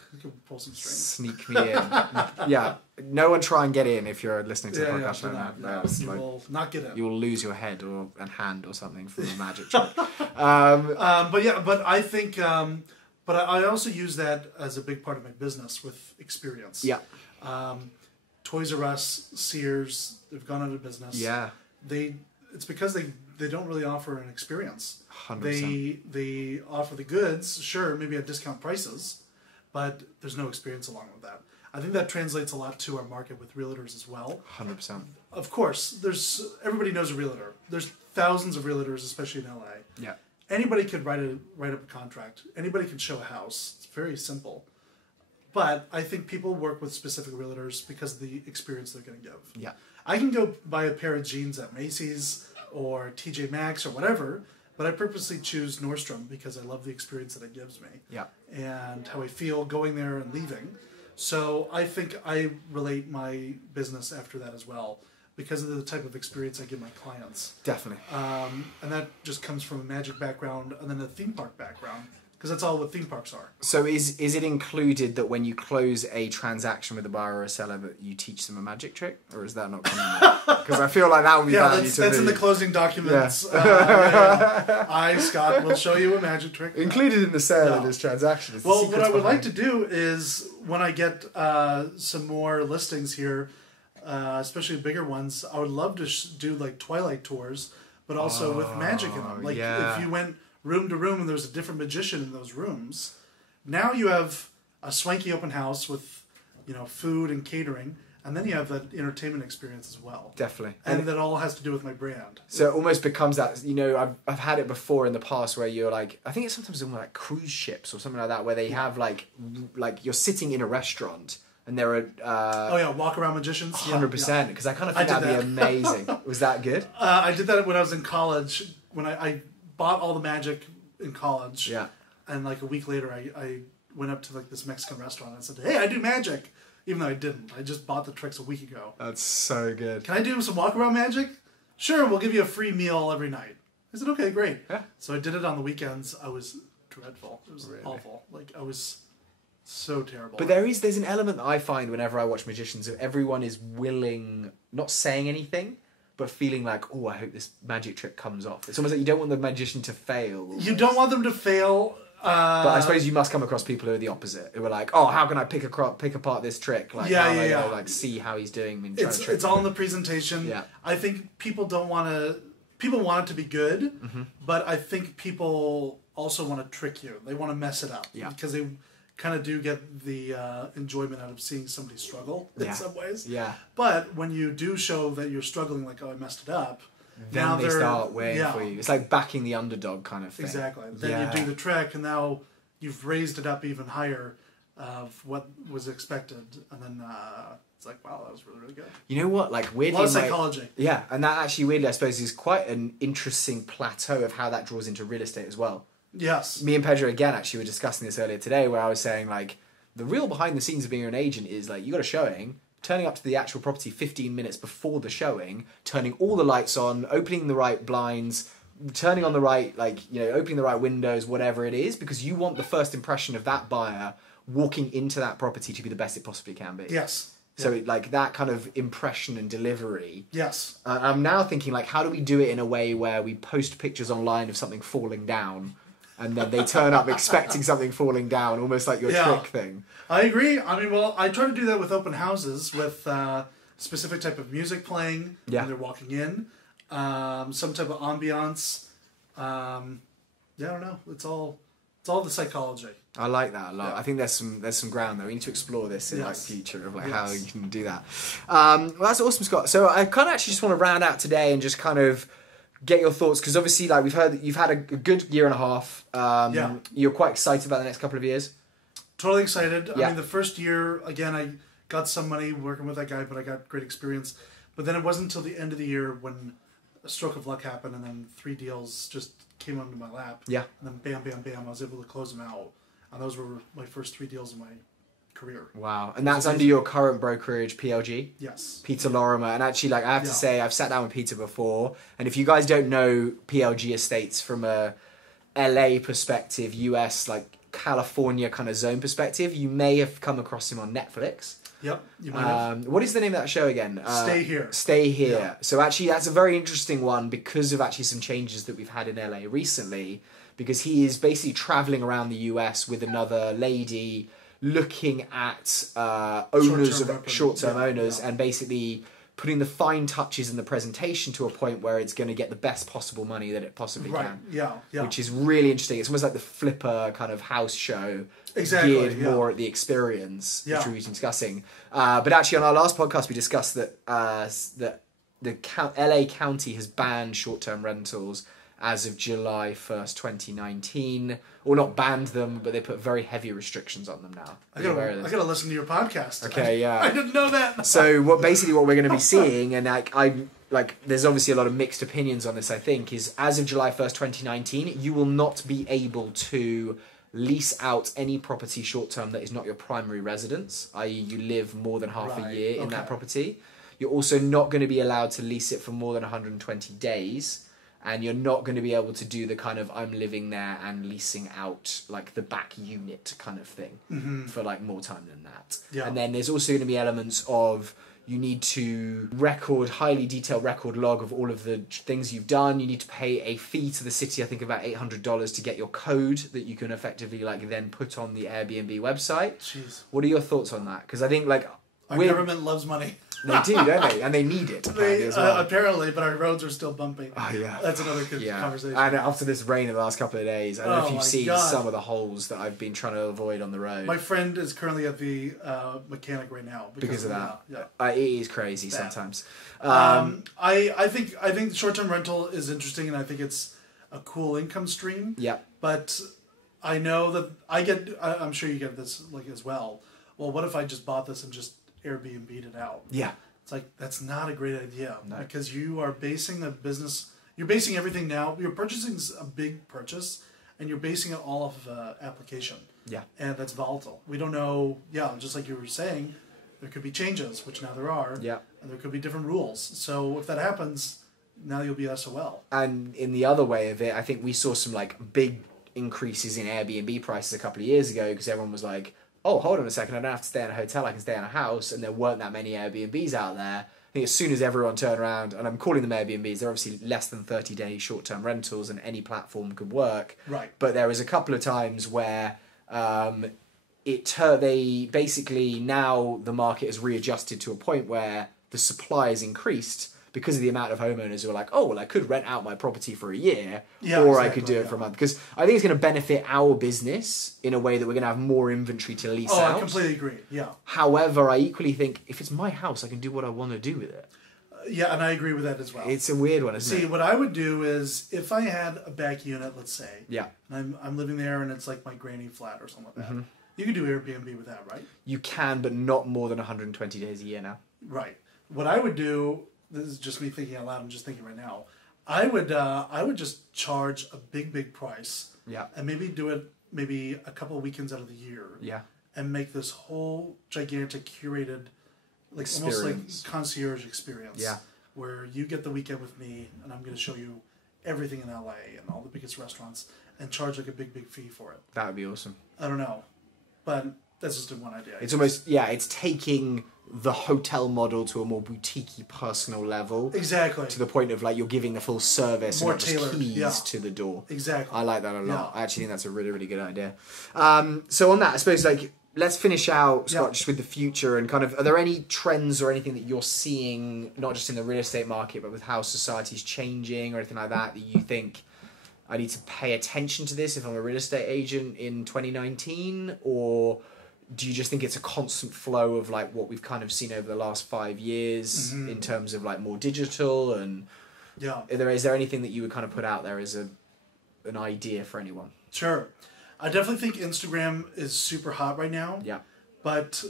pull some strings. Sneak me in. Yeah. No one try and get in if you're listening to the podcast right now. No, you will not get in. You will lose your head and hand or something from the magic trick. But I think... but I also use that as a big part of my business with experience. Yeah. Toys R Us, Sears, they've gone out of business. Yeah. They it's because they don't really offer an experience. 100%. They offer the goods, sure, maybe at discount prices, but there's no experience along with that. I think that translates a lot to our market with realtors as well. 100%. Of course, everybody knows a realtor. There's thousands of realtors, especially in LA. Yeah. Anybody could write up a contract. Anybody can show a house. It's very simple. But I think people work with specific realtors because of the experience they're going to give. Yeah. I can go buy a pair of jeans at Macy's or TJ Maxx or whatever, but I purposely choose Nordstrom because I love the experience that it gives me. Yeah. And how I feel going there and leaving. So I think I relate my business after that as well because of the type of experience I give my clients. Definitely. And that just comes from a magic background and then a theme park background because that's all what theme parks are. So is it included that when you close a transaction with a buyer or a seller that you teach them a magic trick, or is that not coming? Because I feel like that would be value to me. That's in the closing documents. Yeah. I, Scott, will show you a magic trick. Included in the sale of this transaction. Is well, what I would like to do is when I get some more listings here, especially bigger ones, I would love to do like Twilight tours, but also with magic in them. Like if you went room to room and there's a different magician in those rooms, now you have a swanky open house with, food and catering, and then you have that entertainment experience as well. Definitely. And that all has to do with my brand. So it almost becomes that, I've had it before in the past where you're like, I think it's sometimes on like cruise ships or something like that, where they have like you're sitting in a restaurant and there are... walk around magicians? 100%, because I kind of think that'd be amazing. Was that good? I did that when I was in college, when I bought all the magic in college. Yeah. And like a week later, I went up to like this Mexican restaurant and said, "Hey, I do magic," even though I didn't. I just bought the tricks a week ago. That's so good. Can I do some walk around magic? Sure, we'll give you a free meal every night. I said, okay, great. Yeah. So I did it on the weekends. I was dreadful. It was awful. Like I was so terrible. But there's an element that I find whenever I watch magicians of everyone is willing, not saying anything, but feeling like, oh, I hope this magic trick comes off. It's almost like you don't want the magician to fail. Almost. You don't want them to fail. But I suppose you must come across people who are the opposite, who are like, oh, how can I pick apart this trick? Like, like see how he's doing and trying to trick It's all in the presentation. Yeah. I think people want it to be good, but I think people also want to trick you. They want to mess it up. Yeah. Because they kind of do get the enjoyment out of seeing somebody struggle in some ways. Yeah. But when you do show that you're struggling, like, oh, I messed it up, then they start waiting for you. It's like backing the underdog kind of thing. Exactly. Then you do the trick, and now you've raised it up even higher of what was expected, and then it's like, wow, that was really, really good. You know what? Like weirdly, a lot of psychology. Yeah, and that actually weirdly, I suppose, is quite an interesting plateau of how that draws into real estate as well. Yes. Me and Pedro again actually were discussing this earlier today, where I was saying like the real behind the scenes of being an agent is like you got a showing, turning up to the actual property 15 minutes before the showing, turning all the lights on, opening the right blinds, turning on the right, opening the right windows, whatever it is, because you want the first impression of that buyer walking into that property to be the best it possibly can be. Yes. So like that kind of impression and delivery. Yes. I'm now thinking like, how do we do it in a way where we post pictures online of something falling down and then they turn up expecting something falling down, almost like your trick thing? I agree. I mean, well, I try to do that with open houses with specific type of music playing when they're walking in, some type of ambiance. I don't know. It's all the psychology. I like that a lot. I think there's some ground there. We need to explore this in like future of like how you can do that. Well, that's awesome, Scott. So I kind of actually just want to round out today and just kind of get your thoughts, because obviously like we've heard that you've had a good year and a half. You're quite excited about the next couple of years. Totally excited. I mean, the first year, again, I got some money working with that guy, but I got great experience. But then it wasn't until the end of the year when a stroke of luck happened, and then 3 deals just came onto my lap. Yeah. And then bam, bam, bam, I was able to close them out. And those were my first 3 deals in my career. Wow. And that's under your current brokerage, PLG? Yes. Peter Lorimer. And actually, like I have to say, I've sat down with Peter before, and if you guys don't know PLG Estates from a LA perspective, US, like California kind of zone perspective, you may have come across him on Netflix. Yep, you might have. What is the name of that show again? Stay Here. Stay Here. Yeah. So actually, that's a very interesting one because of actually some changes that we've had in LA recently, because he is basically traveling around the US with another lady looking at owners of short-term owners and basically putting the fine touches in the presentation to a point where it's going to get the best possible money that it possibly can. Yeah. Which is really interesting. It's almost like the Flipper kind of house show, Exactly. geared more at the experience, Yeah. which we were discussing. But actually, on our last podcast, we discussed that LA County has banned short-term rentals as of July 1st, 2019. Or not banned them, but they put very heavy restrictions on them now. I gotta listen to your podcast. Okay, yeah. I didn't know that. So what we're going to be seeing, and there's obviously a lot of mixed opinions on this, I think, is as of July 1st, 2019, you will not be able to lease out any property short-term that is not your primary residence, i.e. you live more than half a year in that property. You're also not going to be allowed to lease it for more than 120 days. And you're not going to be able to do the kind of I'm living there and leasing out like the back unit kind of thing for like more time than that. Yeah. And then there's also going to be elements of you need to highly detailed record log of all of the things you've done. You need to pay a fee to the city, I think about $800 to get your code that you can effectively like then put on the Airbnb website. Jeez. What are your thoughts on that? Because I think like our government loves money. They do, don't they? And they need it, apparently, as well. Apparently, but our roads are still bumpy. Oh, yeah. That's another good conversation. And after this rain in the last couple of days, I don't know if you've seen some of the holes that I've been trying to avoid on the road. My friend is currently at the mechanic right now. Because of that. Yeah. It is crazy sometimes. I think short-term rental is interesting, and I think it's a cool income stream. Yeah. But I know that I'm sure you get this like as well. Well, what if I just bought this and just Airbnb'd it out? Yeah. It's like, that's not a great idea. No. Because you are basing a business, you're basing everything now, you're purchasing a big purchase, and you're basing it all off of application. Yeah. And that's volatile. We don't know, just like you were saying, there could be changes, which now there are. Yeah. And there could be different rules. So if that happens, now you'll be SOL. And in the other way of it, I think we saw some like big increases in Airbnb prices a couple of years ago because everyone was like, oh, hold on a second, I don't have to stay in a hotel, I can stay in a house, and there weren't that many Airbnbs out there. I think as soon as everyone turned around, and I'm calling them Airbnbs, they're obviously less than 30-day short-term rentals, and any platform could work. Right. But there was a couple of times where they basically, now the market has readjusted to a point where the supply has increased because of the amount of homeowners who are like, oh, well, I could rent out my property for a year, or I could do it for a month. Because I think it's going to benefit our business in a way that we're going to have more inventory to lease out. Oh, I completely agree, yeah. However, I equally think if it's my house, I can do what I want to do with it. Yeah, and I agree with that as well. It's a weird one, isn't it? See, what I would do is, if I had a back unit, let's say, yeah, and I'm living there and it's like my granny flat or something like that, you can do Airbnb with that, right? You can, but not more than 120 days a year now. Right. What I would do, this is just me thinking out loud, I'm just thinking right now, I would just charge a big price. Yeah. And maybe do it maybe a couple of weekends out of the year. Yeah. And make this whole gigantic curated, like experience. Almost like concierge experience. Yeah. Where you get the weekend with me and I'm going to show you everything in LA and all the biggest restaurants and charge like a big fee for it. That would be awesome. I don't know. But that's just one idea. It's almost, it's taking the hotel model to a more boutique-y personal level. Exactly. To the point of like you're giving the full service more and not tailored, just keys to the door. Exactly. I like that a lot. Yeah. I actually think that's a really, really good idea. So on that, I suppose like let's finish out, Scott, just with the future and kind of, are there any trends or anything that you're seeing, not just in the real estate market, but with how society's changing or anything like that you think I need to pay attention to this if I'm a real estate agent in 2019, or do you just think it's a constant flow of like what we've kind of seen over the last 5 years in terms of like more digital and is there anything that you would kind of put out there as an idea for anyone? Sure. I definitely think Instagram is super hot right now. Yeah. But,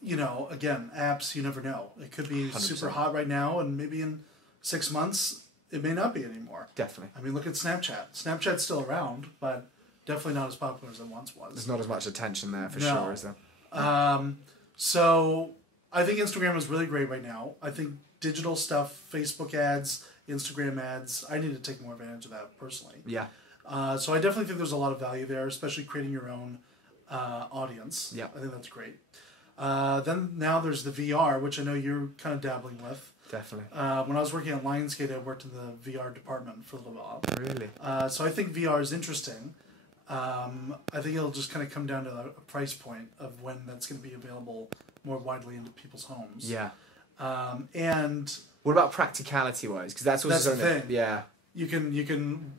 again, apps, you never know. It could be 100%. Super hot right now and maybe in 6 months it may not be anymore. Definitely. I mean, look at Snapchat. Snapchat's still around, but definitely not as popular as it once was. There's not as much attention there for sure, is there? So I think Instagram is really great right now. I think digital stuff, Facebook ads, Instagram ads, I need to take more advantage of that personally. Yeah. So I definitely think there's a lot of value there, especially creating your own audience. Yeah. I think that's great. Then now there's the VR, which I know you're kind of dabbling with. Definitely. When I was working at Lionsgate, I worked in the VR department for a little while. Really? So I think VR is interesting. I think it'll just kind of come down to a price point of when that's going to be available more widely into people's homes. Yeah. And what about practicality wise? Because that's also that's the something thing. Yeah. You can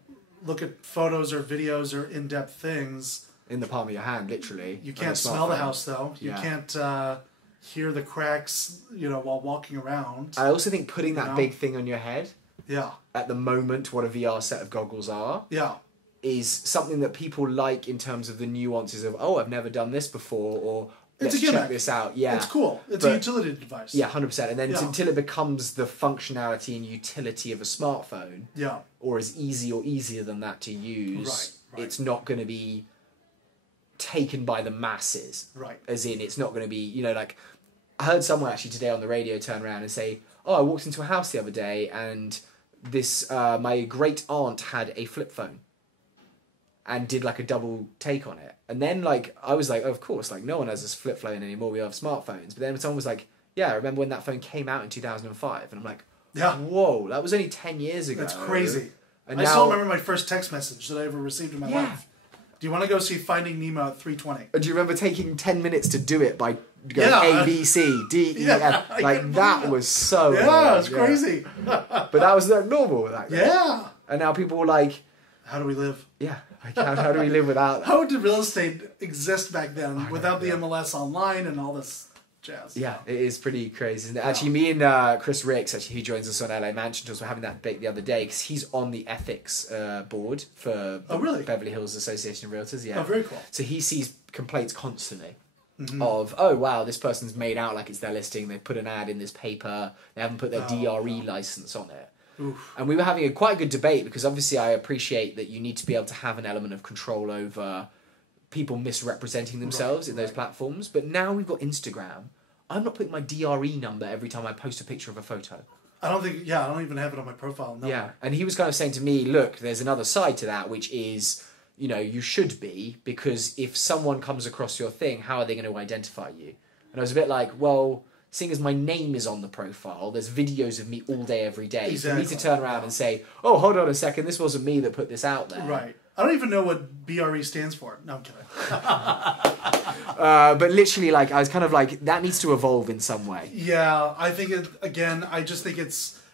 look at photos or videos or in-depth things In the palm of your hand, literally. You on can't a smell the smartphone. house though. You Yeah. can't hear the cracks, while walking around. I also think putting that know? big thing on your head Yeah, at the moment, what a VR set of goggles are, yeah, is something that people like in terms of the nuances of, oh, I've never done this before, or It's let's a gimmick. check this out. Yeah, it's cool. It's But- a utility device. Yeah, 100%. And then Yeah. until it becomes the functionality and utility of a smartphone, yeah, or is easy or easier than that to use, Right. it's not going to be taken by the masses. right. As in, it's not going to be, like, I heard someone actually today on the radio turn around and say, oh, I walked into a house the other day and this, my great aunt had a flip phone and did like a double take on it. And then I was like, oh, of course, no one has this flip phone anymore. We have smartphones. But then someone was like, yeah, I remember when that phone came out in 2005. And I'm like, Yeah, whoa, that was only 10 years ago. that's crazy. And I now, still remember my first text message that I ever received in my Yeah. life. Do you want to go see Finding Nemo at 3:20? Do you remember taking 10 minutes to do it by going Yeah. A, B, C, D, E, Yeah, F? I Like, couldn't that believe it. was so Yeah, annoying, it's crazy. But that was normal back then. Yeah. And now people were like, How do we live? yeah, how do we live without that? How did real estate exist back then know, without the yeah. MLS online and all this jazz? Yeah, it is pretty crazy, isn't it? Actually, me and Chris Ricks, who joins us on LA Mansion Talks, were having that debate the other day because he's on the ethics board for Oh, really? Beverly Hills Association of Realtors. Yeah. Oh, very cool. So he sees complaints constantly Mm-hmm. of, oh, wow, this person's made out like it's their listing. They've put an ad in this paper. They haven't put their DRE license on it. Oof. And we were having a quite good debate because obviously I appreciate that you need to be able to have an element of control over people misrepresenting themselves in those platforms. But now we've got Instagram. I'm not putting my DRE number every time I post a picture of a photo. I don't even have it on my profile. No. Yeah. And he was kind of saying to me, look, there's another side to that, which is, you should be, because if someone comes across your thing, how are they going to identify you? And I was a bit like, well, seeing as my name is on the profile, there's videos of me all day, every day. Exactly. For me to turn around and say, oh, hold on a second, this wasn't me that put this out there. Right. I don't even know what BRE stands for. No, I'm kidding. But literally, I was kind of like, that needs to evolve in some way. Yeah, I think I just think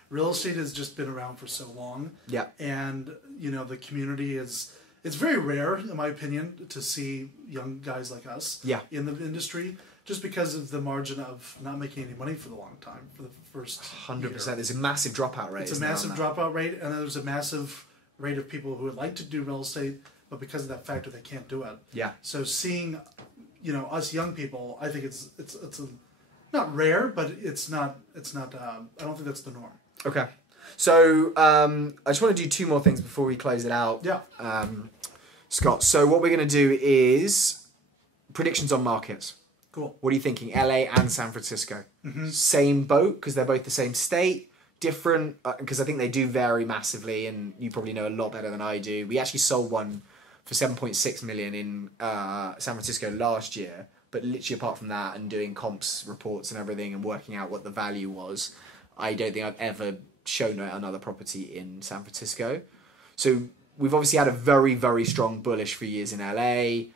real estate has just been around for so long. Yeah. And, the community it's very rare, in my opinion, to see young guys like us in the industry, just because of the margin of not making any money for the long time, for the first 100%. year. There's a massive dropout rate. It's a isn't there, massive on that? dropout rate, and there's a massive rate of people who would like to do real estate, but because of that factor, they can't do it. Yeah. So seeing, us young people, I think it's not rare, but it's not. I don't think that's the norm. Okay. So I just want to do two more things before we close it out. Yeah. Scott, so what we're going to do is predictions on markets. Cool. What are you thinking? LA and San Francisco. Same boat because they're both the same state. Different because I think they do vary massively, and you probably know a lot better than I do. We actually sold one for 7.6 million in San Francisco last year, but literally apart from that and doing comps reports and everything and working out what the value was, I don't think I've ever shown another property in San Francisco. So we've obviously had a very, very strong bullish few years in LA.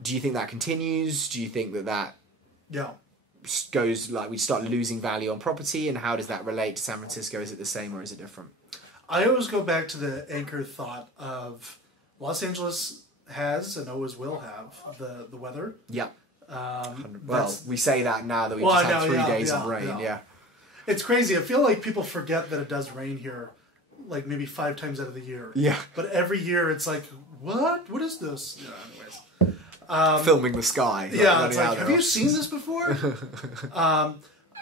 Do you think that continues? Do you think that Yeah. goes we start losing value on property, and how does that relate to San Francisco? Is it the same or is it different? I always go back to the anchor thought of Los Angeles has and always will have the weather. Yeah. Well, Well, we say that now that we just had 3 days of rain. Yeah. It's crazy. I feel like people forget that it does rain here, maybe 5 times out of the year. Yeah. But every year it's like, what? What is this? Yeah, anyways. Filming the sky. Yeah, it's like, have you seen this before?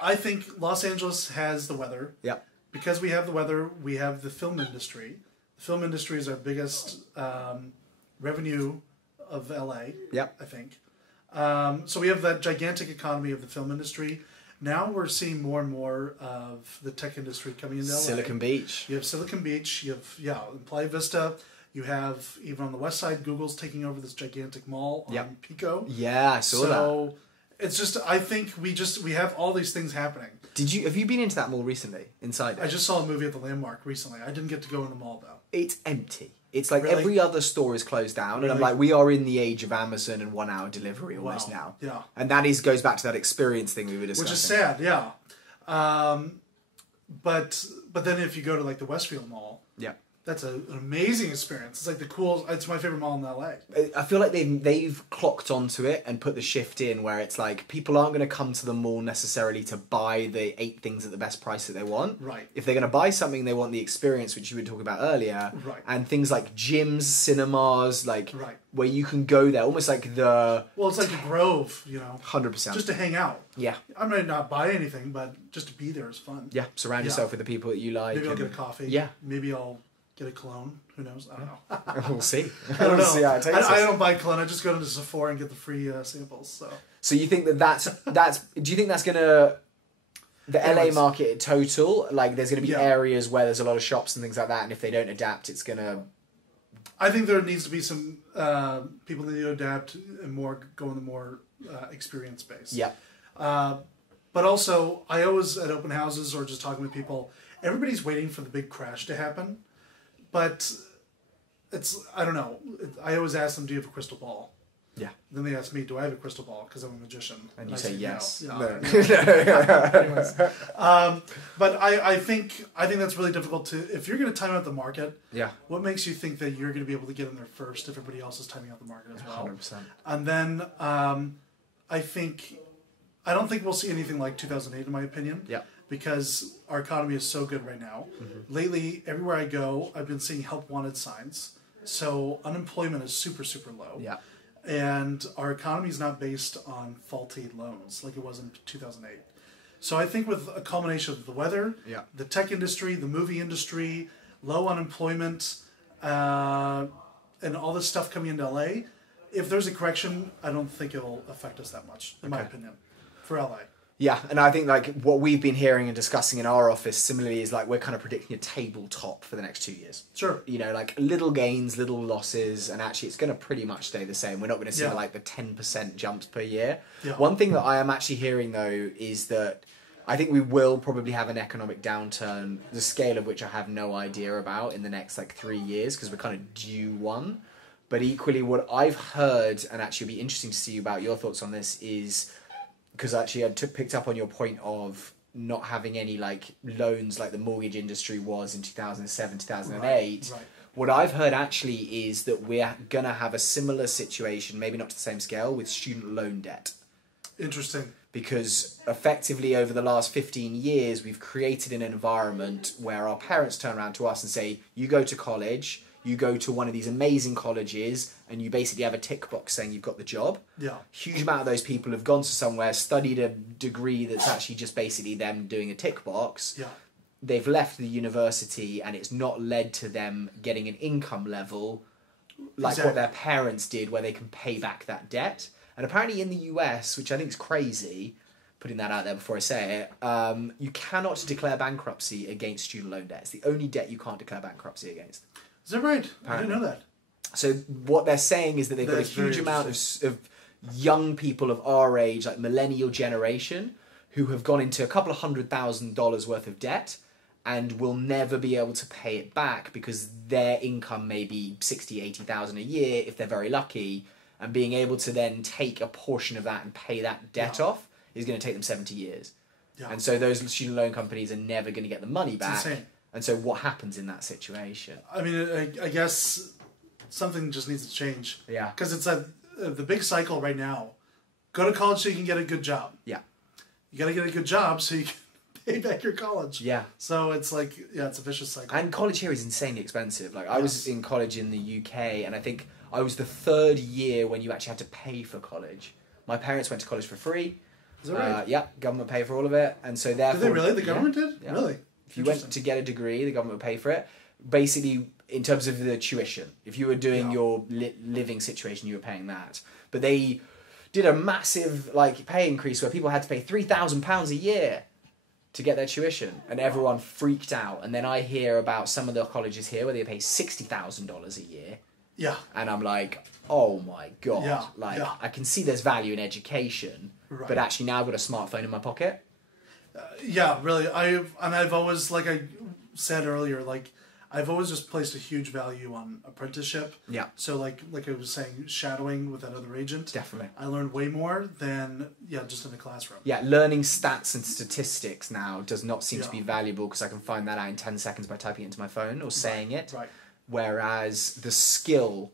I think Los Angeles has the weather. Yeah. Because we have the weather, we have the film industry. The film industry is our biggest revenue of LA, Yeah. I think. So we have that gigantic economy of the film industry. Now we're seeing more and more of the tech industry coming into LA. Silicon Beach. You have Silicon Beach. You have Playa Vista. You have, even on the west side, Google's taking over this gigantic mall on Pico. Yeah, I saw that. So it's just, I think we have all these things happening. Have you been into that mall recently? Inside it? I just saw a movie at the Landmark recently. I didn't get to go in the mall though. It's empty. It's like Really? every other store is closed down, and I'm Really? like, we are in the age of Amazon and 1 hour delivery almost Wow. now. Yeah. And that goes back to that experience thing we were discussing. Which is sad, yeah. But then if you go to like the Westfield Mall, Yeah. that's an amazing experience. It's like it's my favorite mall in LA. I feel like they've clocked onto it and put the shift in where it's like people aren't going to come to the mall necessarily to buy the 8 things at the best price that they want. Right. If they're going to buy something, they want the experience, which you were talking about earlier. Right. And things like gyms, cinemas, like Right. where you can go there, almost like the... Well, it's like a Grove, 100%. just to hang out. Yeah. I might not buy anything, but just to be there is fun. Yeah. Surround yourself with the people that you like. Maybe I'll get a coffee. Yeah. Maybe I'll get a cologne. Who knows? I don't know. We'll see. I don't know. We'll see how it takes I us. don't buy cologne. I just go to Sephora and get the free samples. So you think that's do you think that's gonna the LA market in total, like there's gonna be areas where there's a lot of shops and things like that, and if they don't adapt, it's gonna... I think there needs to be some people that need to adapt and go in the more experience base. Yeah. But also, I always, at open houses or just talking with people, everybody's waiting for the big crash to happen. But I don't know. I always ask them, do you have a crystal ball? Yeah. Then they ask me, do I have a crystal ball? Because I'm a magician. And you say yes. No. No. Anyways. But I think that's really difficult to... If you're going to time out the market, what makes you think that you're going to be able to get in there first if everybody else is timing out the market as well? 100%. And then I don't think we'll see anything like 2008, in my opinion. Yeah. Because our economy is so good right now. Mm-hmm. Lately, everywhere I go, I've been seeing help wanted signs. So unemployment is super, super low. Yeah. And our economy is not based on faulty loans like it was in 2008. So I think with a combination of the weather, the tech industry, the movie industry, low unemployment, and all this stuff coming into LA, if there's a correction, I don't think it'll affect us that much, in my opinion, for LA. Yeah, and I think like what we've been hearing and discussing in our office similarly is like we're kind of predicting a tabletop for the next 2 years. Sure. Like little gains, little losses, and actually it's going to pretty much stay the same. We're not going to see like the 10% jumps per year. Yeah. One thing that I am actually hearing though is that I think we will probably have an economic downturn, the scale of which I have no idea about in the next like 3 years because we're kind of due one. But equally what I've heard, and actually it'd be interesting to see about your thoughts on this, is... Because actually I picked up on your point of not having any like loans like the mortgage industry was in 2007, 2008. Right. What I've heard actually is that we're going to have a similar situation, maybe not to the same scale, with student loan debt. Interesting. Because effectively over the last 15 years, we've created an environment where our parents turn around to us and say, you go to college... You go to one of these amazing colleges and you basically have a tick box saying you've got the job. Yeah. Huge amount of those people have gone to somewhere, studied a degree that's actually just basically them doing a tick box. Yeah. They've left the university and it's not led to them getting an income level like what their parents did where they can pay back that debt. And apparently in the US, which I think is crazy, putting that out there before I say it, you cannot declare bankruptcy against student loan debt. It's the only debt you can't declare bankruptcy against. Is that right? Apparently. I didn't know that. So what they're saying is that they've got a huge amount of young people of our age, like millennial generation, who have gone into a couple of $100,000 worth of debt and will never be able to pay it back because their income may be $60,000, $80,000 a year if they're very lucky, and being able to then take a portion of that and pay that debt off is going to take them 70 years. Yeah. And so those student loan companies are never going to get the money back. It's insane. And so what happens in that situation? I mean, I guess something just needs to change. Yeah. Because it's the big cycle right now. Go to college so you can get a good job. Yeah. You got to get a good job so you can pay back your college. Yeah. So it's like, it's a vicious cycle. And college here is insanely expensive. Like, I was in college in the UK, and I think I was the 3rd year when you actually had to pay for college. My parents went to college for free. Is that right? Yeah, government paid for all of it. And so therefore... Did they really? The government did? Yeah. Really? If you went to get a degree, the government would pay for it. Basically, in terms of the tuition, if you were doing your living situation, you were paying that. But they did a massive pay increase where people had to pay £3,000 a year to get their tuition, and everyone freaked out. And then I hear about some of the colleges here where they pay $60,000 a year. Yeah. And I'm like, oh my God. I can see there's value in education, but actually now I've got a smartphone in my pocket. Yeah, really. I've always, like I said earlier, I've always just placed a huge value on apprenticeship. Yeah. So like I was saying, shadowing with that other agent. Definitely. I learned way more than just in the classroom. Yeah, learning stats and statistics now does not seem to be Yeah. valuable because I can find that out in 10 seconds by typing it into my phone or saying it. Right. Whereas the skill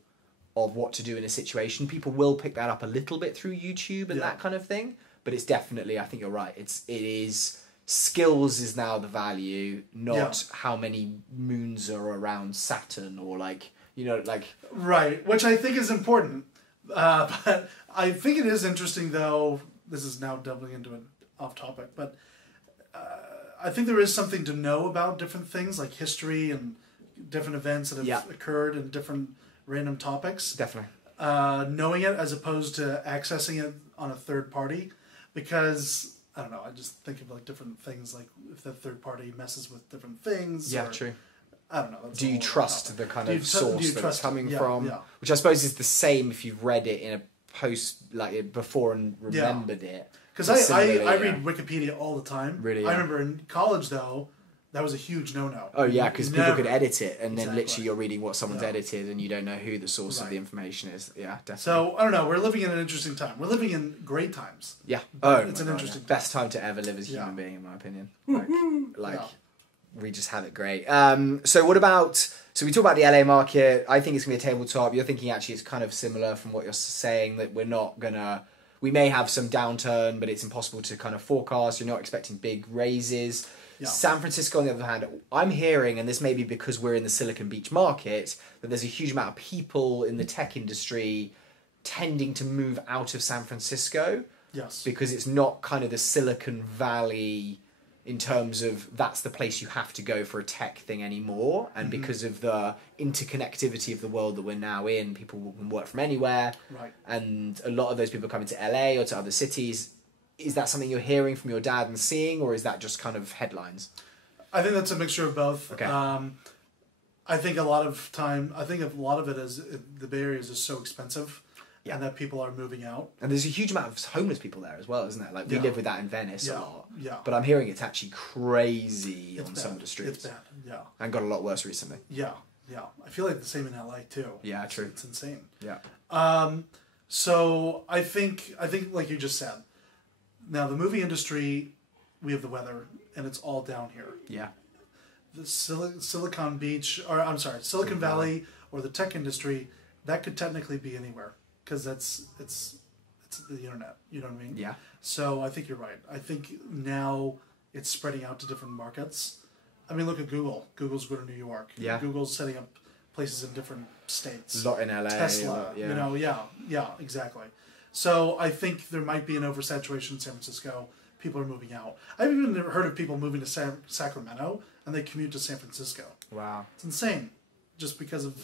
of what to do in a situation, people will pick that up a little bit through YouTube and Yeah. that kind of thing. But it's definitely, I think you're right. It is skills is now the value, not how many moons are around Saturn or like, you know, like... Right, which I think is important. But I think it is interesting, though, this is now doubling into an off-topic, but I think there is something to know about different things, like history and different events that have occurred and different random topics. Definitely. Knowing it as opposed to accessing it on a third party, because... I don't know, I just think of like different things, like if the third party messes with different things. Yeah, or, true. I don't know. Do you trust the kind of source that it's coming from? Yeah. Which I suppose is the same if you've read it in a post, like before and remembered it. Because I read Wikipedia all the time. Really? I remember in college, though, that was a huge no-no. Oh, yeah, because people could edit it, and then Exactly. literally you're reading what someone's edited, and you don't know who the source of the information is. Yeah, definitely. So, I don't know, we're living in an interesting time. We're living in great times. Yeah. It's an interesting time. Best time to ever live as a human being, in my opinion. Like we just have it great. So what about... So we talk about the LA market. I think it's going to be a tabletop. You're thinking actually it's kind of similar from what you're saying, that we're not going to... We may have some downturn, but it's impossible to kind of forecast. You're not expecting big raises. Yeah. San Francisco, on the other hand, I'm hearing, and this may be because we're in the Silicon Beach market, that there's a huge amount of people in the tech industry tending to move out of San Francisco. Yes. Because it's not kind of the Silicon Valley in terms of that's the place you have to go for a tech thing anymore. And because of the interconnectivity of the world that we're now in, people can work from anywhere. Right. And a lot of those people coming to LA or to other cities. Is that something you're hearing from your dad and seeing, or is that just kind of headlines? I think that's a mixture of both. Okay. I think a lot of it is the Bay Area is just so expensive, and that people are moving out. And there's a huge amount of homeless people there as well, isn't there? Like we live with that in Venice a lot. Yeah. But I'm hearing it's actually crazy on some of the streets. It's bad. Yeah. And got a lot worse recently. Yeah. Yeah. I feel like the same in LA too. Yeah, true. It's insane. Yeah. So I think like you just said. Now, the movie industry, we have the weather, and it's all down here. Yeah. The Silicon Valley, or the tech industry, that could technically be anywhere, because it's the internet. You know what I mean? Yeah. So I think you're right. I think now it's spreading out to different markets. I mean, look at Google. Google's going to New York. Yeah. Google's setting up places in different states. A lot in LA. Tesla. Yeah, exactly. So I think there might be an oversaturation in San Francisco. People are moving out. I've even heard of people moving to Sacramento, and they commute to San Francisco. Wow. It's insane. Just because of,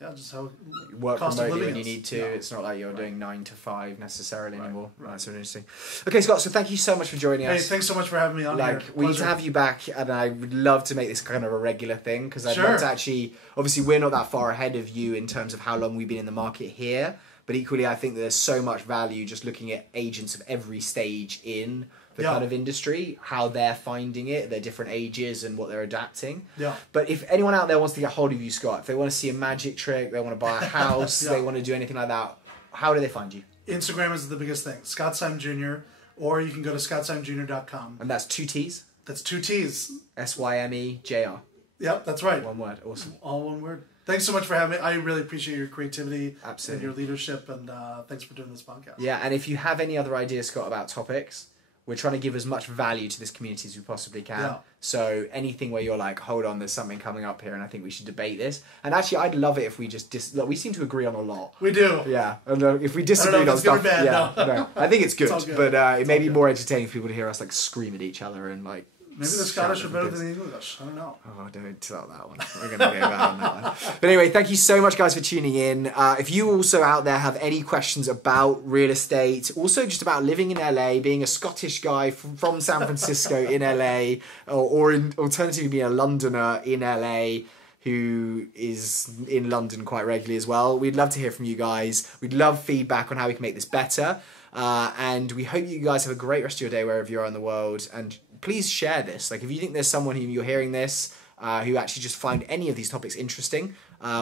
just how work cost of remotely living when you is. need to. Yeah. It's not like you're doing 9 to 5 necessarily anymore. Right. That's really interesting. Okay, Scott, so thank you so much for joining us. Hey, thanks so much for having me on here. We need to have you back, and I would love to make this kind of a regular thing, because I'd Sure. love to actually... Obviously, we're not that far ahead of you in terms of how long we've been in the market here, but equally, I think that there's so much value just looking at agents of every stage in the kind of industry, how they're finding it, their different ages and what they're adapting. Yeah. But if anyone out there wants to get hold of you, Scott, if they want to see a magic trick, they want to buy a house, they want to do anything like that, how do they find you? Instagram is the biggest thing. Scott Syme Jr. Or you can go to scottsymejr.com. And that's 2 T's? That's 2 T's. SYMEJR. Yep, that's right. One word. Awesome. All one word. Thanks so much for having me. I really appreciate your creativity Absolutely. and your leadership, and thanks for doing this podcast. Yeah, and if you have any other ideas, Scott, about topics, we're trying to give as much value to this community as we possibly can. Yeah. So anything where you're like, hold on, there's something coming up here and I think we should debate this. And actually, I'd love it if we just... Look, we seem to agree on a lot. We do. Yeah. And if we disagree if on it's good or stuff... bad, yeah, no. I think it's good. all good. But it It's may all be good. more entertaining for people to hear us like scream at each other and like... Maybe the Scottish are better than the English. I don't know. Oh, don't tell that one. We're going to go back on that one. But anyway, thank you so much, guys, for tuning in. If you also out there have any questions about real estate, also just about living in LA, being a Scottish guy from San Francisco in LA, or alternatively being a Londoner in LA who is in London quite regularly as well, we'd love to hear from you guys. We'd love feedback on how we can make this better. And we hope you guys have a great rest of your day wherever you are in the world. And please share this. Like, if you think there's someone who you're hearing this, who actually just find any of these topics interesting.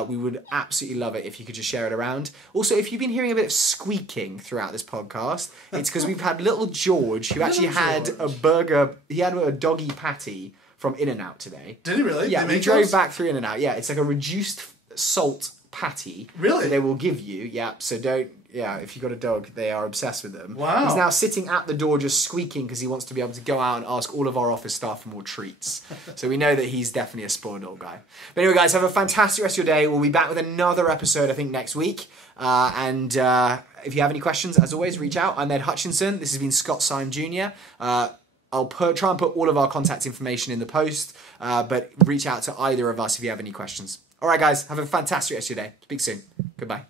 We would absolutely love it if you could just share it around. Also, if you've been hearing a bit of squeaking throughout this podcast, it's because we've had little George, who actually had a burger, he had a doggy patty from In-N-Out today. Did he really? Yeah, we drove back through In-N-Out. Yeah, it's like a reduced salt patty. Really? That they will give you. Yeah, so don't... Yeah, if you've got a dog, they are obsessed with them. Wow. He's now sitting at the door just squeaking because he wants to be able to go out and ask all of our office staff for more treats. So we know that he's definitely a spoiled old guy. But anyway, guys, have a fantastic rest of your day. We'll be back with another episode, I think, next week. And if you have any questions, as always, reach out. I'm Ed Hutchinson. This has been Scott Syme Jr. I'll try and put all of our contact information in the post, but reach out to either of us if you have any questions. All right, guys, have a fantastic rest of your day. Speak soon. Goodbye.